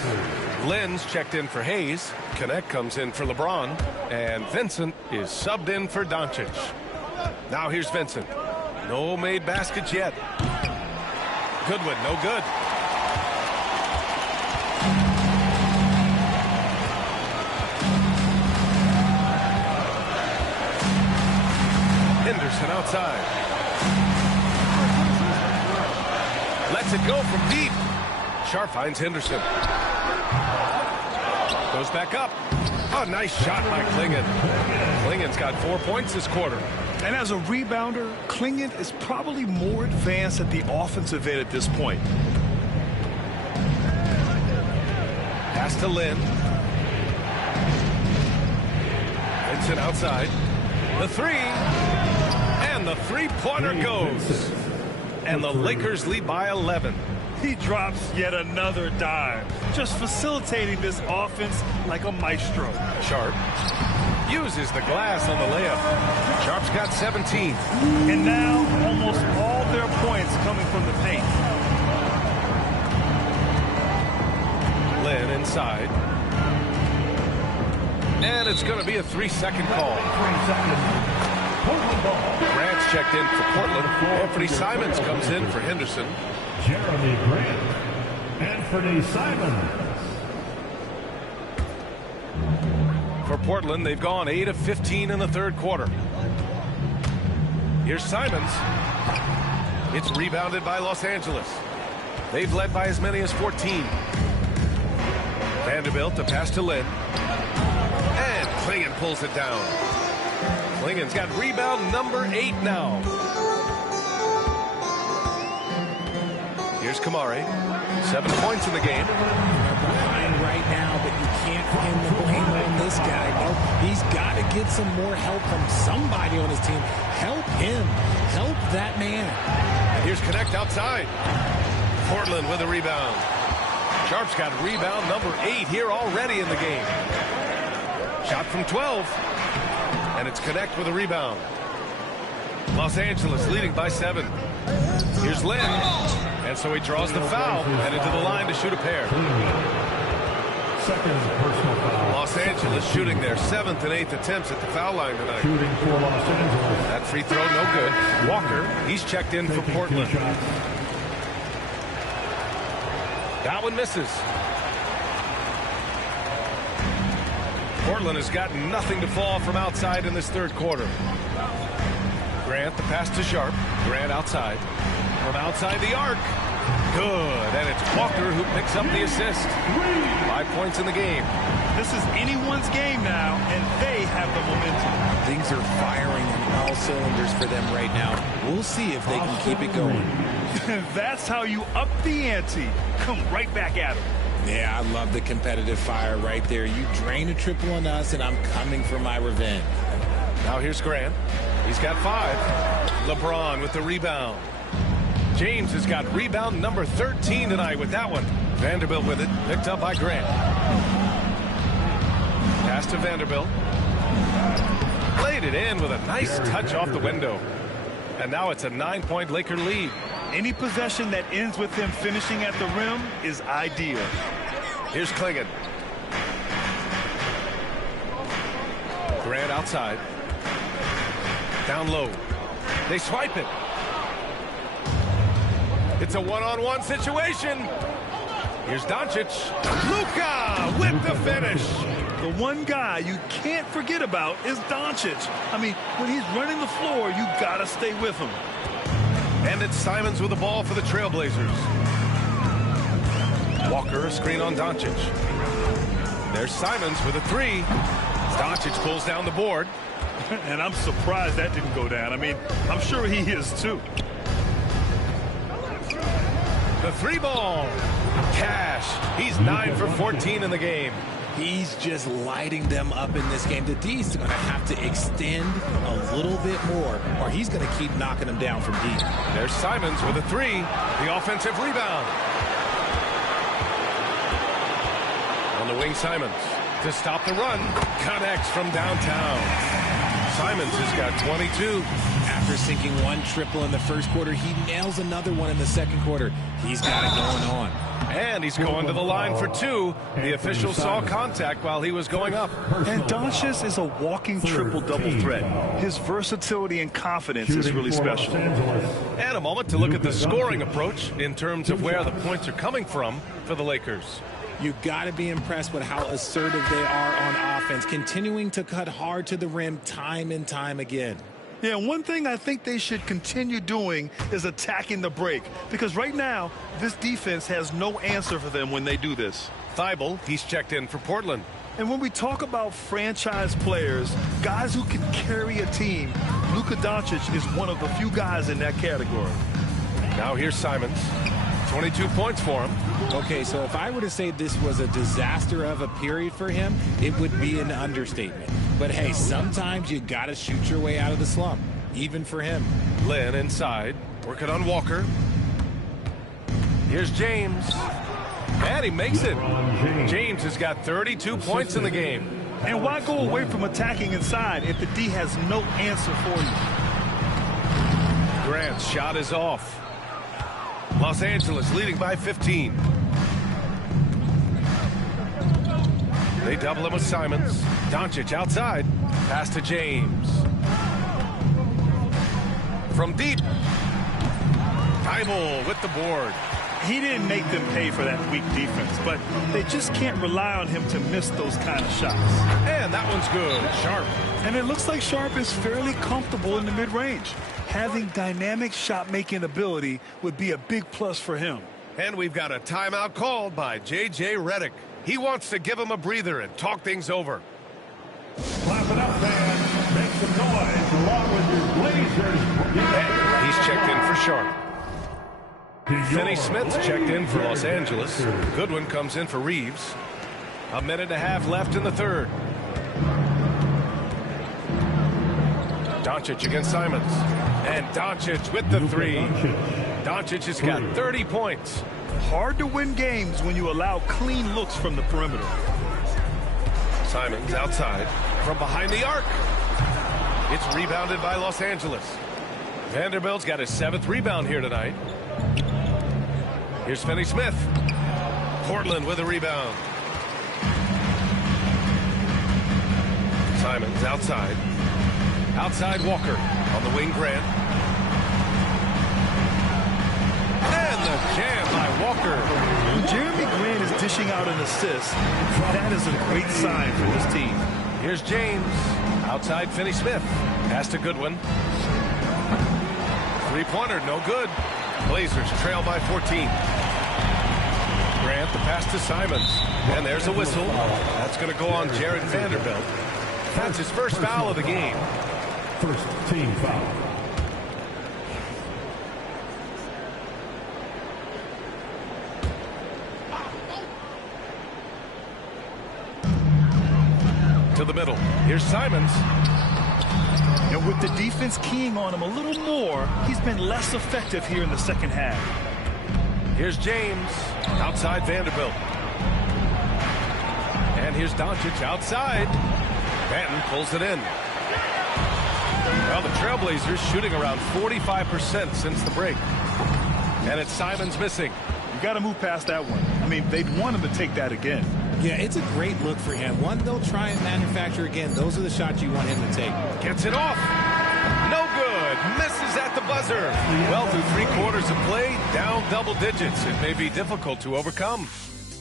Lynn's checked in for Hayes. Connect comes in for LeBron. And Vincent is subbed in for Doncic. Now here's Vincent. No made baskets yet. Goodwin, no good. Henderson outside. Lets it go from deep. Sharp finds Henderson. Goes back up. Oh, nice shot by Klingon. Klingon's got 4 points this quarter. And as a rebounder, Klingon is probably more advanced at the offensive end at this point. Pass to Lynn. Vincent outside. The three. And the three-pointer goes. And the Lakers lead by 11. He drops yet another dive, just facilitating this offense like a maestro. Sharp uses the glass on the layup. Sharp's got 17. And now almost all their points coming from the paint. Lynn inside. And it's going to be a 3-second call. 3 seconds. Portland ball. Grant's checked in for Portland. Anthony Simons comes in for Henderson. Jeremy Grant. Anthony Simons. For Portland, they've gone 8 of 15 in the third quarter. Here's Simons. It's rebounded by Los Angeles. They've led by as many as 14. Vanderbilt to pass to Lin. And Clingan pulls it down. Clingan's got rebound number 8 now. Here's Kamari. 7 points in the game. Behind right now, but you can't pin the blame on this guy. No, he's got to get some more help from somebody on his team. Help him. Help that man. And here's Connect outside. Portland with a rebound. Sharp's got rebound number 8 here already in the game. Shot from 12. And it's Connect with a rebound. Los Angeles leading by 7. Here's Lin. And so he draws the foul and into the line to shoot a pair. Second personal foul. Los Angeles shooting their 7th and 8th attempts at the foul line tonight. Shooting for Los Angeles. That free throw no good. Walker, he's checked in for Taking 2 Portland. shots. That one misses. Portland has got nothing to fall from outside in this third quarter. Grant, the pass to Sharp. Grant outside. From outside the arc. Good. And it's Walker who picks up the assist. 5 points in the game. This is anyone's game now, and they have the momentum. Things are firing on all cylinders for them right now. We'll see if they can keep it going. That's how you up the ante. Come right back at them. Yeah, I love the competitive fire right there. You drain a triple on us, and I'm coming for my revenge. Now here's Grant. He's got 5. LeBron with the rebound. James has got rebound number 13 tonight with that one. Vanderbilt with it. Picked up by Grant. Pass to Vanderbilt. Played it in with a nice touch off the window. And now it's a 9-point Laker lead. Any possession that ends with him finishing at the rim is ideal. Here's Clingan. Grant outside. Down low. They swipe it. It's a one-on-one situation. Here's Doncic. Luka with the finish. The one guy you can't forget about is Doncic. I mean, when he's running the floor, you got to stay with him. And it's Simons with the ball for the Trailblazers. Walker, a screen on Doncic. There's Simons with a 3. Doncic pulls down the board. And I'm surprised that didn't go down. I mean, I'm sure he is too. The 3-ball. Cash. He's 9 for 14 in the game. He's just lighting them up in this game. The D's going to have to extend a little bit more, or he's going to keep knocking them down from deep. There's Simons with a 3. The offensive rebound. On the wing, Simons. To stop the run. Connects from downtown. Simons has got 22. After sinking 1 triple in the first quarter, he nails another one in the second quarter. He's got it going on. And he's going to the line for 2. The official saw contact while he was going up. And Doncic is a walking triple-double threat. His versatility and confidence is really special. And a moment to look at the scoring approach in terms of where the points are coming from for the Lakers. You got to be impressed with how assertive they are on offense, continuing to cut hard to the rim time and time again. Yeah, one thing I think they should continue doing is attacking the break, because right now this defense has no answer for them when they do this. Thibault, he's checked in for Portland. And when we talk about franchise players, guys who can carry a team, Luka Doncic is one of the few guys in that category. Now here's Simons. 22 points for him. Okay, so if I were to say this was a disaster of a period for him, it would be an understatement. But hey, sometimes you got to shoot your way out of the slump, even for him. Lin inside, working on Walker. Here's James. And he makes it. James has got 32 points in the game. And why go away from attacking inside if the D has no answer for you? Grant's shot is off. Los Angeles leading by 15. They double him with Simons. Doncic outside. Pass to James. From deep. Thybulle with the board. He didn't make them pay for that weak defense, but they just can't rely on him to miss those kind of shots. And that one's good. Sharp. And it looks like Sharp is fairly comfortable in the mid-range. Having dynamic shot-making ability would be a big plus for him. And we've got a timeout called by J.J. Redick. He wants to give him a breather and talk things over. Clap it up, fans. Make some noise along with your Blazers. And he's checked in for Sharp. Finney Smith's checked in for Los Angeles. Goodwin comes in for Reeves. A minute and a half left in the third. Doncic against Simons. And Doncic with the three. Doncic has got 30 points. Hard to win games when you allow clean looks from the perimeter. Simons outside from behind the arc. It's rebounded by Los Angeles. Vanderbilt's got his 7th rebound here tonight. Here's Finney Smith. Portland with a rebound. Simons outside. Outside Walker. On the wing, Grant. And the jam by Walker. When Jeremy Grant is dishing out an assist, that is a great sign for this team. Here's James. Outside Finney Smith. Pass to Goodwin. Three-pointer, no good. Blazers trail by 14. Grant, the pass to Simons. And there's a whistle. That's going to go on Jared Vanderbilt. That's his first foul of the game. First team foul. To the middle. Here's Simons. And with the defense keying on him a little more, he's been less effective here in the second half. Here's James. Outside Vanderbilt. And here's Doncic outside. Banton pulls it in. Well, the Trailblazers shooting around 45% since the break. And it's Simons missing. You got to move past that one. I mean, they'd want him to take that again. Yeah, it's a great look for him. One they'll try and manufacture again. Those are the shots you want him to take. Gets it off. No good. Misses at the buzzer. Well, through 3 quarters of play, down double digits. It may be difficult to overcome.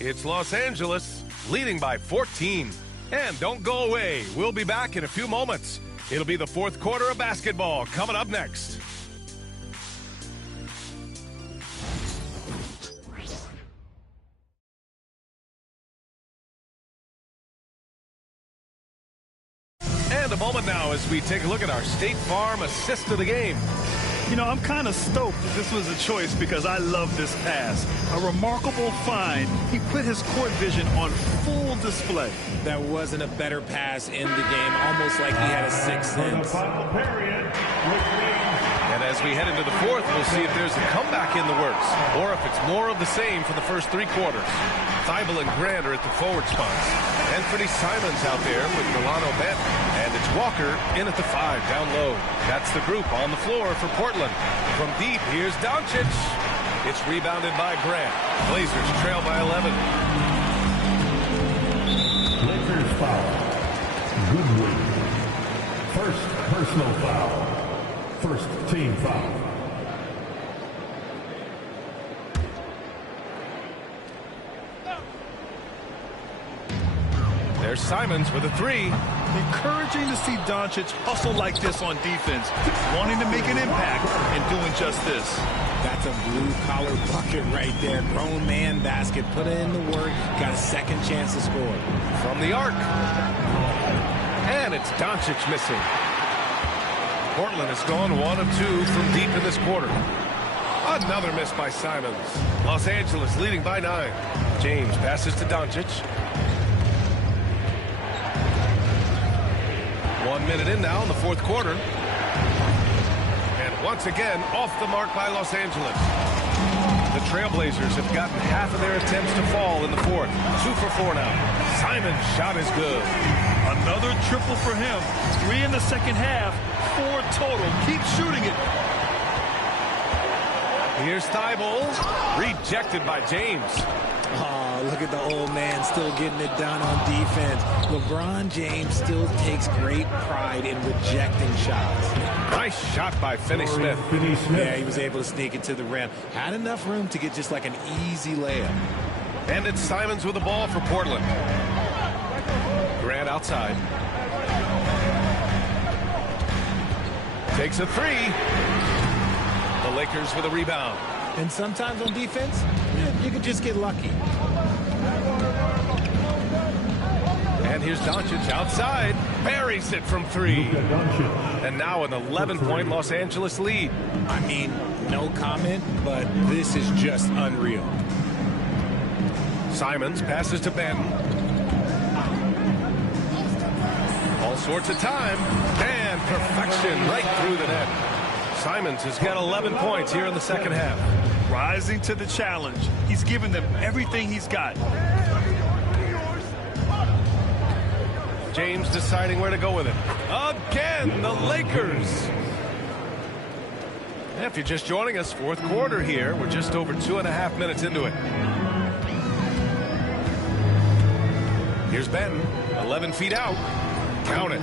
It's Los Angeles leading by 14. And don't go away. We'll be back in a few moments. It'll be the 4th quarter of basketball coming up next. And a moment now as we take a look at our State Farm assist of the game. You know, I'm kind of stoked that this was a choice because I love this pass. A remarkable find. He put his court vision on full display. That wasn't a better pass in the game, almost like he had a sixth sense. Final period, which means And as we head into the 4th, we'll see if there's a comeback in the works or if it's more of the same for the first 3 quarters. Thybulle and Grant are at the forward spots. Anthony Simons out there with Delano Banton. And it's Walker in at the 5, down low. That's the group on the floor for Portland. From deep, here's Doncic. It's rebounded by Grant. Blazers trail by 11. Lakers foul. Goodwin. First personal foul. First team foul. There's Simons with a 3. Encouraging to see Doncic hustle like this on defense, wanting to make an impact and doing just this. That's a blue-collar bucket right there. Grown man basket. Put in the work. Got a second chance to score. From the arc. And it's Doncic missing. Portland has gone 1 of 2 from deep in this quarter. Another miss by Simons. Los Angeles leading by 9. James passes to Doncic. 1 minute in now in the 4th quarter. And once again, off the mark by Los Angeles. The Trailblazers have gotten half of their attempts to fall in the 4th. 2 for 4 now. Simons' shot is good. Another triple for him. 3 in the second half. 4 total. Keep shooting it. Here's Thybulle. Rejected by James. Oh, look at the old man still getting it done on defense. LeBron James still takes great pride in rejecting shots. Nice shot by Finney-Smith. Yeah, he was able to sneak it to the rim. Had enough room to get just like an easy layup. And it's Simons with the ball for Portland. Grant outside. Takes a three. The Lakers with a rebound. And sometimes on defense, you can just get lucky. And here's Doncic outside. Buries it from three. And now an 11-point Los Angeles lead. I mean, no comment, but this is just unreal. Simons passes to Benton. All sorts of time. And perfection right through the net. Simons has got 11 points here in the second half. Rising to the challenge. He's given them everything he's got. James deciding where to go with it. Again, the Lakers. And if you're just joining us, fourth quarter here. We're just over 2.5 minutes into it. Here's Benton, 11 feet out. Count it.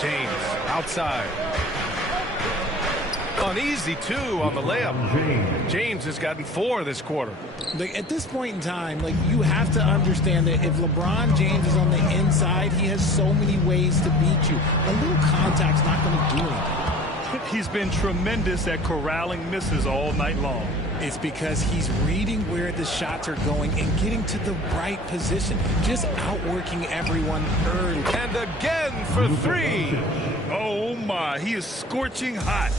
James outside. An easy two on the layup. James has gotten 4 this quarter. At this point in time, you have to understand that if LeBron James is on the inside, he has so many ways to beat you. A little contact's not going to do anything. He's been tremendous at corralling misses all night long. It's because he's reading where the shots are going and getting to the right position, just outworking everyone early. And again for 3. Oh my, he is scorching hot.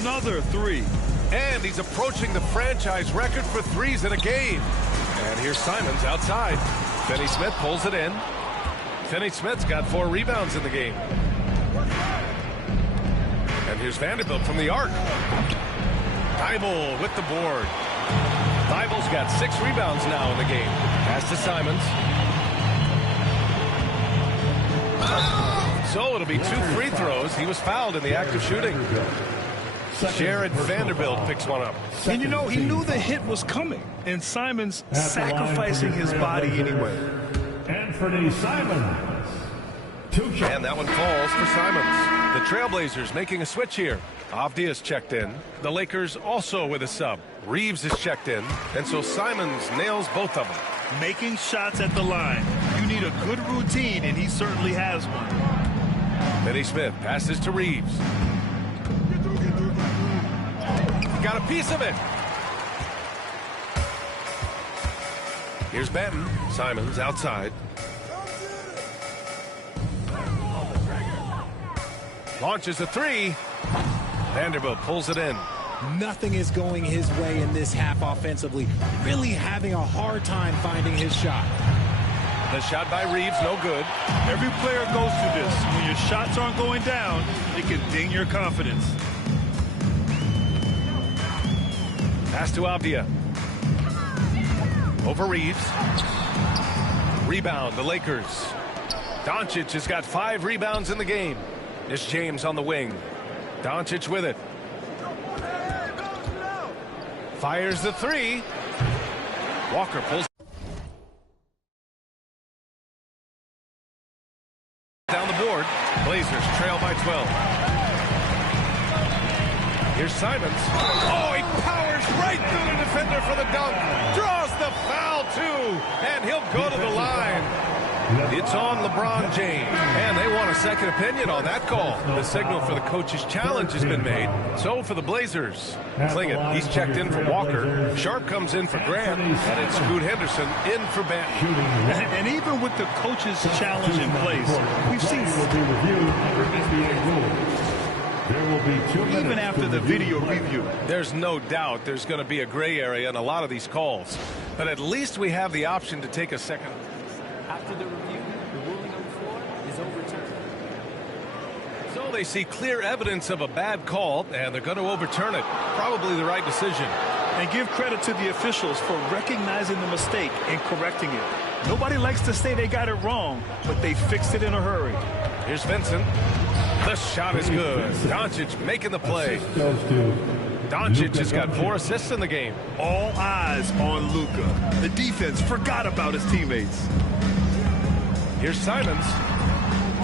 Another 3. And he's approaching the franchise record for threes in a game. And here's Simons outside. Finney-Smith pulls it in. Finney-Smith's got 4 rebounds in the game. And here's Vanderbilt from the arc. Thybulle with the board. Thybulle's got 6 rebounds now in the game. Pass to Simons. So it'll be 2 free throws. He was fouled in the act of shooting. Jared Vanderbilt picks one up. And you know, he knew the hit was coming. And Simons sacrificing his body anyway. Anthony Simons. And that one falls for Simons. The Trailblazers making a switch here. Avdia's checked in. The Lakers also with a sub. Reeves is checked in. And so Simons nails both of them. Making shots at the line. You need a good routine, and he certainly has one. Finney-Smith passes to Reeves. He got a piece of it. Here's Benton. Simons outside. Launches a 3. Vanderbilt pulls it in. Nothing is going his way in this half offensively. Really having a hard time finding his shot. The shot by Reeves, no good. Every player goes through this. When your shots aren't going down, it can ding your confidence. Pass to Avdia. Over Reeves. Rebound, the Lakers. Doncic has got 5 rebounds in the game. It's James on the wing. Doncic with it. Fires the 3. Walker pulls down the board. Blazers trail by 12. Here's Simons. Oh, he powers right through the defender for the dunk. Draws the foul, too. And he'll go to the line. It's on LeBron James. And they want a second opinion on that call. The signal for the coach's challenge has been made. So for the Blazers, Klingett, he's checked in for Walker. Sharp comes in for Grant. And it's Scoot Henderson in for Benton. And even with the coach's challenge in place, we've seen even after the video review. There's no doubt there's going to be a gray area in a lot of these calls. But at least we have the option to take a second. After the review, the ruling on the floor is overturned. So they see clear evidence of a bad call, and they're going to overturn it. Probably the right decision. And give credit to the officials for recognizing the mistake and correcting it. Nobody likes to say they got it wrong, but they fixed it in a hurry. Here's Vincent. The shot is good. Doncic making the play. Assist goes to Doncic has got Luka 4 Doncic. assists in the game. All eyes on Luka. The defense forgot about his teammates. Here's Simons.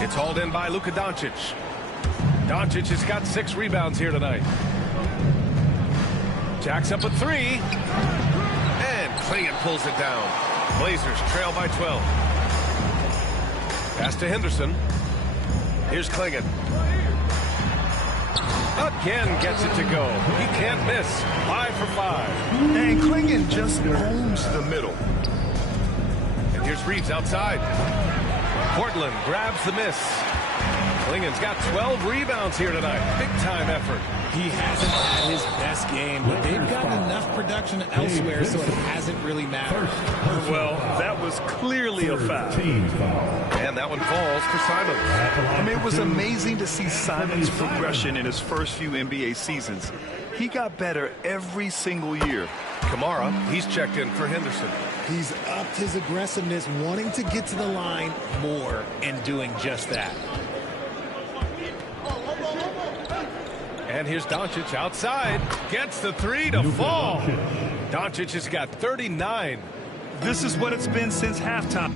It's hauled in by Luka Doncic. Doncic has got 6 rebounds here tonight. Jacks up a 3. And Clingan pulls it down. Blazers trail by 12. Pass to Henderson. Here's Clingan. Again gets it to go. He can't miss. 5 for 5. And Clingan just owns the middle. And here's Reeves outside. Portland grabs the miss. Clingan's got 12 rebounds here tonight. Big time effort. He hasn't had his best game, but they've gotten enough production elsewhere, so it hasn't really mattered. Well, that was clearly a foul. Team foul. And that one falls for Simons. I mean, it was amazing to see Simons' progression in his first few NBA seasons. He got better every single year. Kamara, he's checked in for Henderson. He's upped his aggressiveness, wanting to get to the line more and doing just that. And here's Doncic outside. Gets the 3 to fall. Doncic has got 39. This is what it's been since halftime.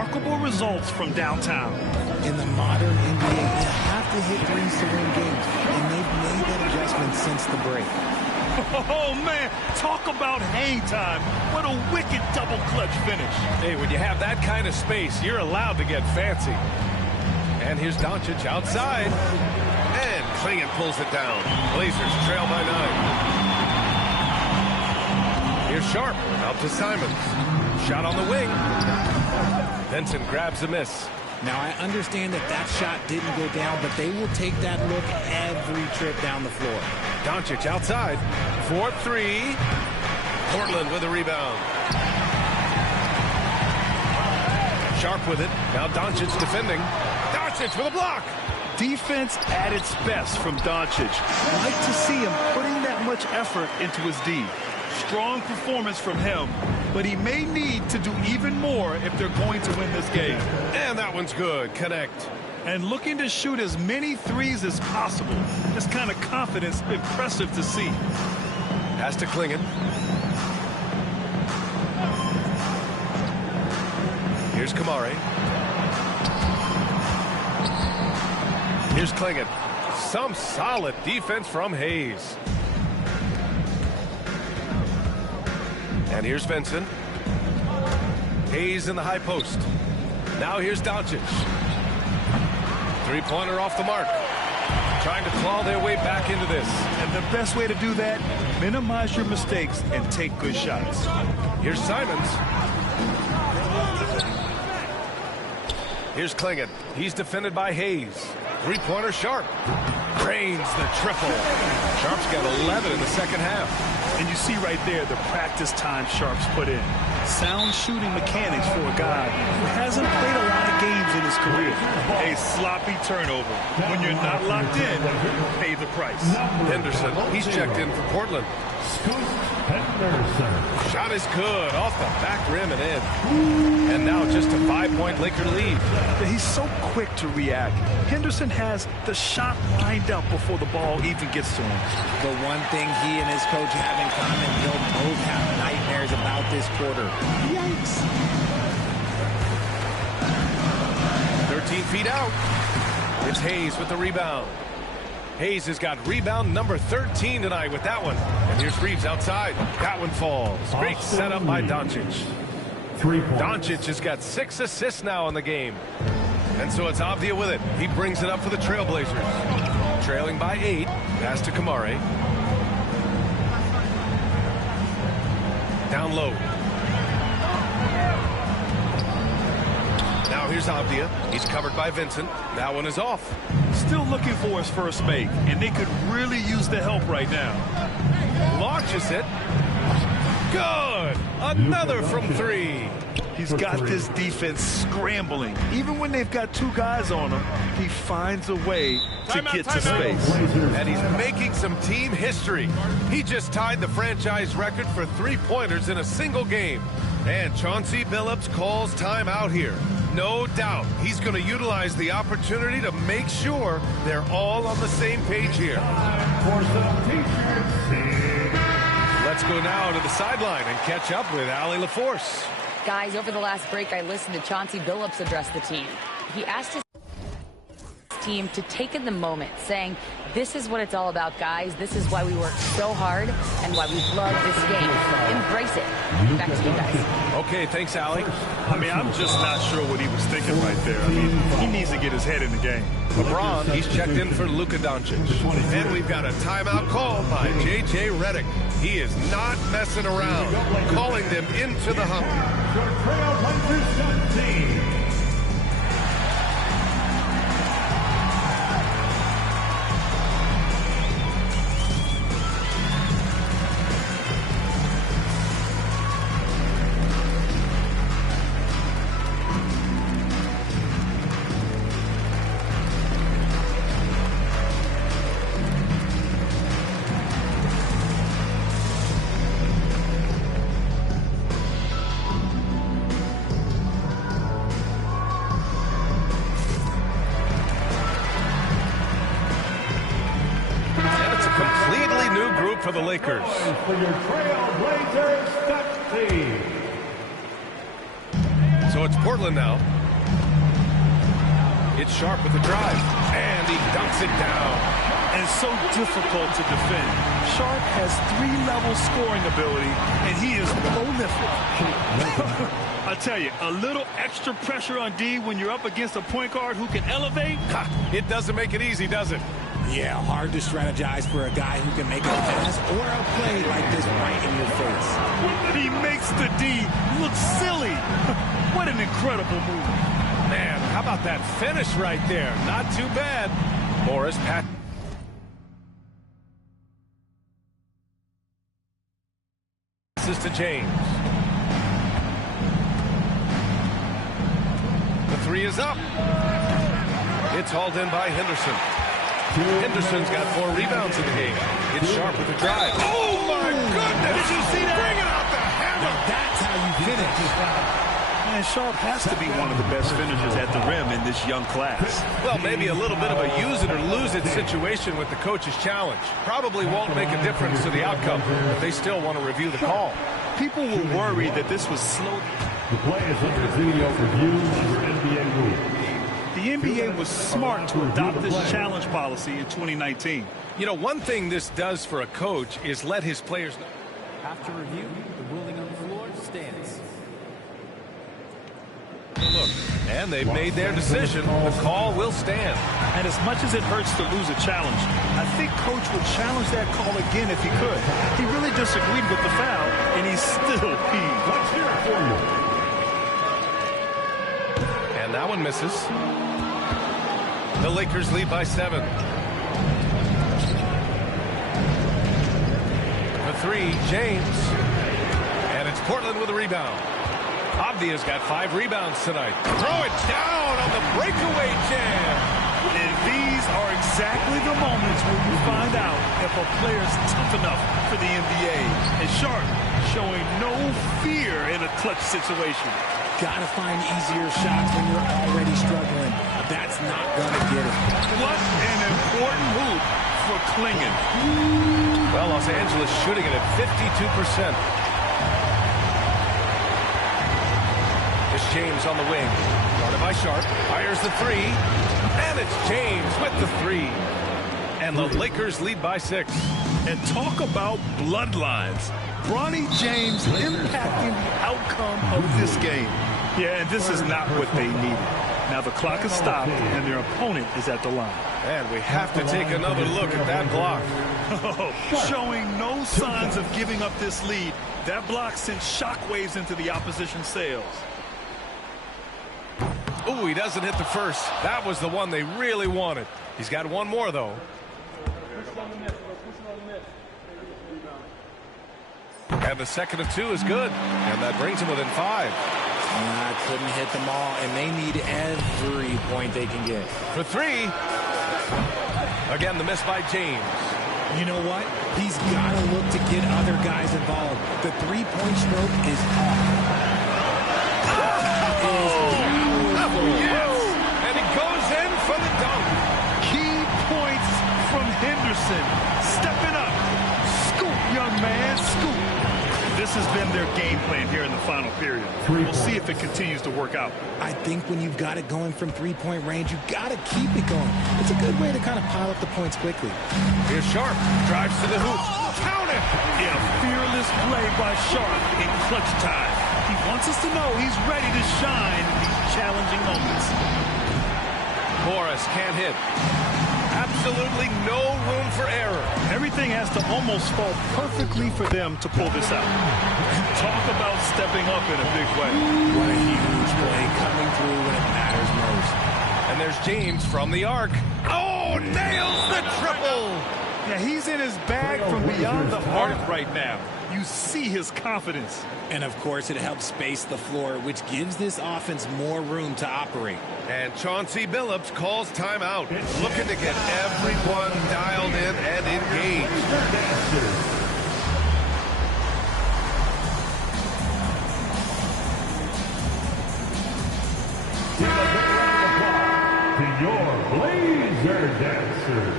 remarkable results from downtown. In the modern NBA, you have to hit threes to win games, and they've made that adjustment since the break. Oh, man, talk about hang time. What a wicked double clutch finish. Hey, when you have that kind of space, you're allowed to get fancy. And here's Doncic outside. And Klingon pulls it down. Blazers trail by 9. Here's Sharp out to Simons. Shot on the wing. Benson grabs a miss. Now, I understand that shot didn't go down, but they will take that look every trip down the floor. Doncic outside. 4-3. Portland with a rebound. Sharp with it. Now Doncic defending. Doncic with a block. Defense at its best from Doncic. Like to see him putting that much effort into his D. Strong performance from him, but he may need to do even more if they're going to win this game. And that one's good. Connect. And looking to shoot as many threes as possible. This kind of confidence, impressive to see. Pass to Klingon. Here's Kamari. Here's Klingon. Some solid defense from Hayes. And here's Vincent. Hayes in the high post. Now here's Doncic. Three-pointer off the mark. Trying to claw their way back into this. And the best way to do that, minimize your mistakes and take good shots. Here's Simons. Here's Klingon. He's defended by Hayes. Three-pointer Sharp. Drains the triple. Sharp's got 11 in the second half. And you see right there the practice time Sharp's put in. Sound shooting mechanics for a guy who hasn't played a lot of games in his career. A sloppy turnover. When you're not locked in, pay the price. Henderson, he's checked in for Portland. Shot is good, off the back rim and in. And now just a 5-point Laker lead. He's so quick to react. Henderson has the shot lined up before the ball even gets to him. The one thing he and his coach have in common, they'll both have nightmares about this quarter. Yikes. 13 feet out. It's Hayes with the rebound. Hayes has got rebound number 13 tonight with that one. And here's Reeves outside. That one falls. Great setup by Doncic. Doncic has got 6 assists now in the game. And so it's Avdia with it. He brings it up for the Trailblazers. Trailing by 8. Pass to Kamari. Down low. Now here's Avdia. He's covered by Vincent. That one is off. Still looking for his first make, and they could really use the help right now. Launches it. Good. Another from 3. He's got this defense scrambling. Even when they've got 2 guys on him, he finds a way to get to space. And he's making some team history. He just tied the franchise record for 3-pointers in a single game. And Chauncey Billups calls timeout here. No doubt he's going to utilize the opportunity to make sure they're all on the same page here. For some t-shirts. Let's go now to the sideline and catch up with Allie LaForce. Guys, over the last break, I listened to Chauncey Billups address the team. He asked his team to take in the moment, saying, this is what it's all about, guys. This is why we work so hard and why we love this game. Embrace it. Back to you guys. Okay, thanks, Allie. I mean, I'm just not sure what he was thinking right there. I mean, he needs to get his head in the game. LeBron, he's checked in for Luka Doncic. And we've got a timeout called by J.J. Redick. He is not messing around, calling them into the hump. Your Trailblazers team. For the Lakers. For your Trailblazers team. So it's Portland now. It's Sharp with the drive, and he dunks it down. And so difficult to defend. Sharp has 3-level scoring ability, and he is prolific. I tell you, a little extra pressure on D when you're up against a point guard who can elevate. It doesn't make it easy, does it? Yeah, hard to strategize for a guy who can make a pass or a play like this right in your face. He makes the D look silly. What an incredible move. Man, how about that finish right there? Not too bad. Morris passes to James. The three is up. It's hauled in by Henderson. Henderson's got 4 rebounds in the game. It's Sharp with the drive. Oh, my goodness! Did you see that? Bringing out the hammer! Now that's how you finish. Man, Sharp has to be one of the best finishers at the rim in this young class. Well, maybe a little bit of a use it or lose it situation with the coach's challenge. Probably won't make a difference to the outcome, but they still want to review the call. People were worried that this was slow. The play is under video review under NBA rules. The NBA was smart to adopt this challenge policy in 2019. You know, one thing this does for a coach is let his players know. After review, the ruling on the floor stands. Look, and they've made their decision. The call will stand. And as much as it hurts to lose a challenge, I think Coach would challenge that call again if he could. He really disagreed with the foul, and he's still peeved. Let's hear it for you. And that one misses. The Lakers lead by 7. The 3, James. And it's Portland with a rebound. Avdia's got 5 rebounds tonight. Throw it down on the breakaway jam. And these are exactly the moments where you find out if a player's tough enough for the NBA. And Sharp showing no fear in a clutch situation. Gotta find easier shots when you're already struggling. That's not gonna get it. What an important move for Klingon. Well, Los Angeles shooting it at 52%. It's James on the wing. Guarded by Sharp. Fires the 3. And it's James with the 3. And the Lakers lead by 6. And talk about bloodlines. Bronny James impacting the outcome of this game. Yeah, and this is not what they needed. Now the clock is stopped, and their opponent is at the line. And we have to take another look at that block. Showing no signs of giving up this lead. That block sent shockwaves into the opposition sails. Ooh, he doesn't hit the first. That was the one they really wanted. He's got one more, though. And the second of 2 is good. And that brings him within 5. Couldn't hit them all, and they need every point they can get. For 3. Again, the miss by James. You know what? He's got to look to get other guys involved. The three-point stroke is off. Yes! And it goes in for the dunk. Key points from Henderson. Stepping up. Scoop, young man, scoop. This has been their game plan here in the final period. We'll see if it continues to work out. I think when you've got it going from three-point range, you've got to keep it going. It's a good way to kind of pile up the points quickly. Here's Sharp. Drives to the hoop. Count it! Yeah, fearless play by Sharp in clutch time. He wants us to know he's ready to shine in these challenging moments. Morris can't hit. Absolutely no room for error. Everything has to almost fall perfectly for them to pull this out. Talk about stepping up in a big way. What a huge play coming through when it matters most. And there's James from the arc. Oh, nails the triple! Yeah, he's in his bag from beyond the arc right now. You see his confidence. And, of course, it helps space the floor, which gives this offense more room to operate. And Chauncey Billups calls timeout, looking to get everyone dialed in and engaged. To your Blazer dancers.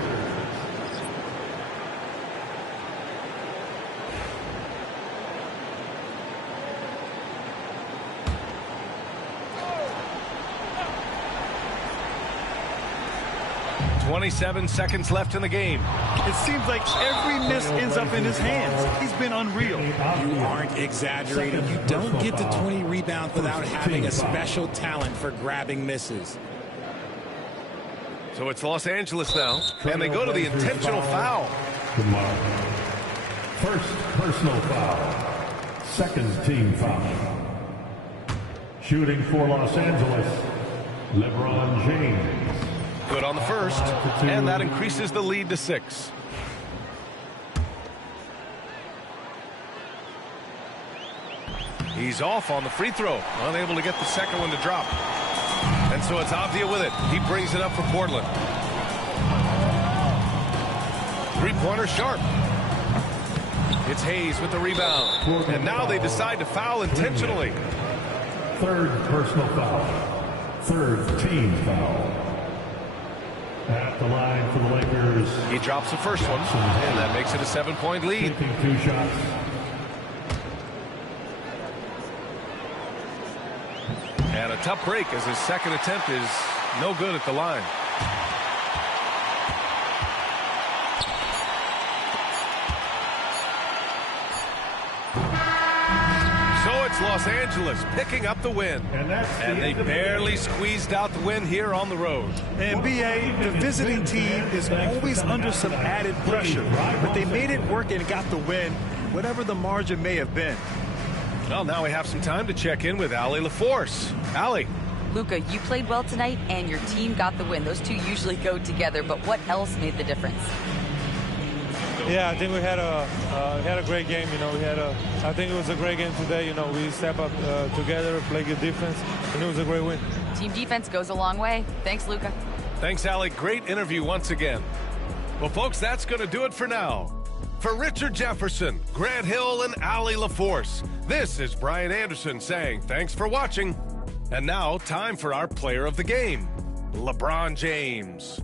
27 seconds left in the game. It seems like every miss ends up in his hands. He's been unreal. You aren't exaggerating. You don't get to 20 rebounds without having a special talent for grabbing misses. So it's Los Angeles now, and they go to the intentional foul. First personal foul. Second team foul. Shooting for Los Angeles, LeBron James. Good on the first, and that increases the lead to 6. He's off on the free throw, unable to get the second one to drop. And so it's Avdia with it. He brings it up for Portland. Three-pointer Sharp. It's Hayes with the rebound. And now they decide to foul intentionally. Third personal foul. Third team foul. At the line for the Lakers. He drops the first one, and that makes it a 7-point lead. Taking 2 shots. And a tough break as his second attempt is no good at the line. So it's Los Angeles picking up the win. And they barely squeezed out the win here on the road. NBA, the visiting team is always under some added pressure, but they made it work and got the win, whatever the margin may have been. Well, now we have some time to check in with Allie LaForce. Allie. Luka, you played well tonight, and your team got the win. Those two usually go together, but what else made the difference? Yeah, I think we had a great game. You know, I think it was a great game today. You know, we step up together, play good defense, and it was a great win. Team defense goes a long way. Thanks, Luka. Thanks, Allie. Great interview once again. Well, folks, that's going to do it for now. For Richard Jefferson, Grant Hill, and Allie LaForce, this is Brian Anderson saying thanks for watching. And now, time for our player of the game, LeBron James.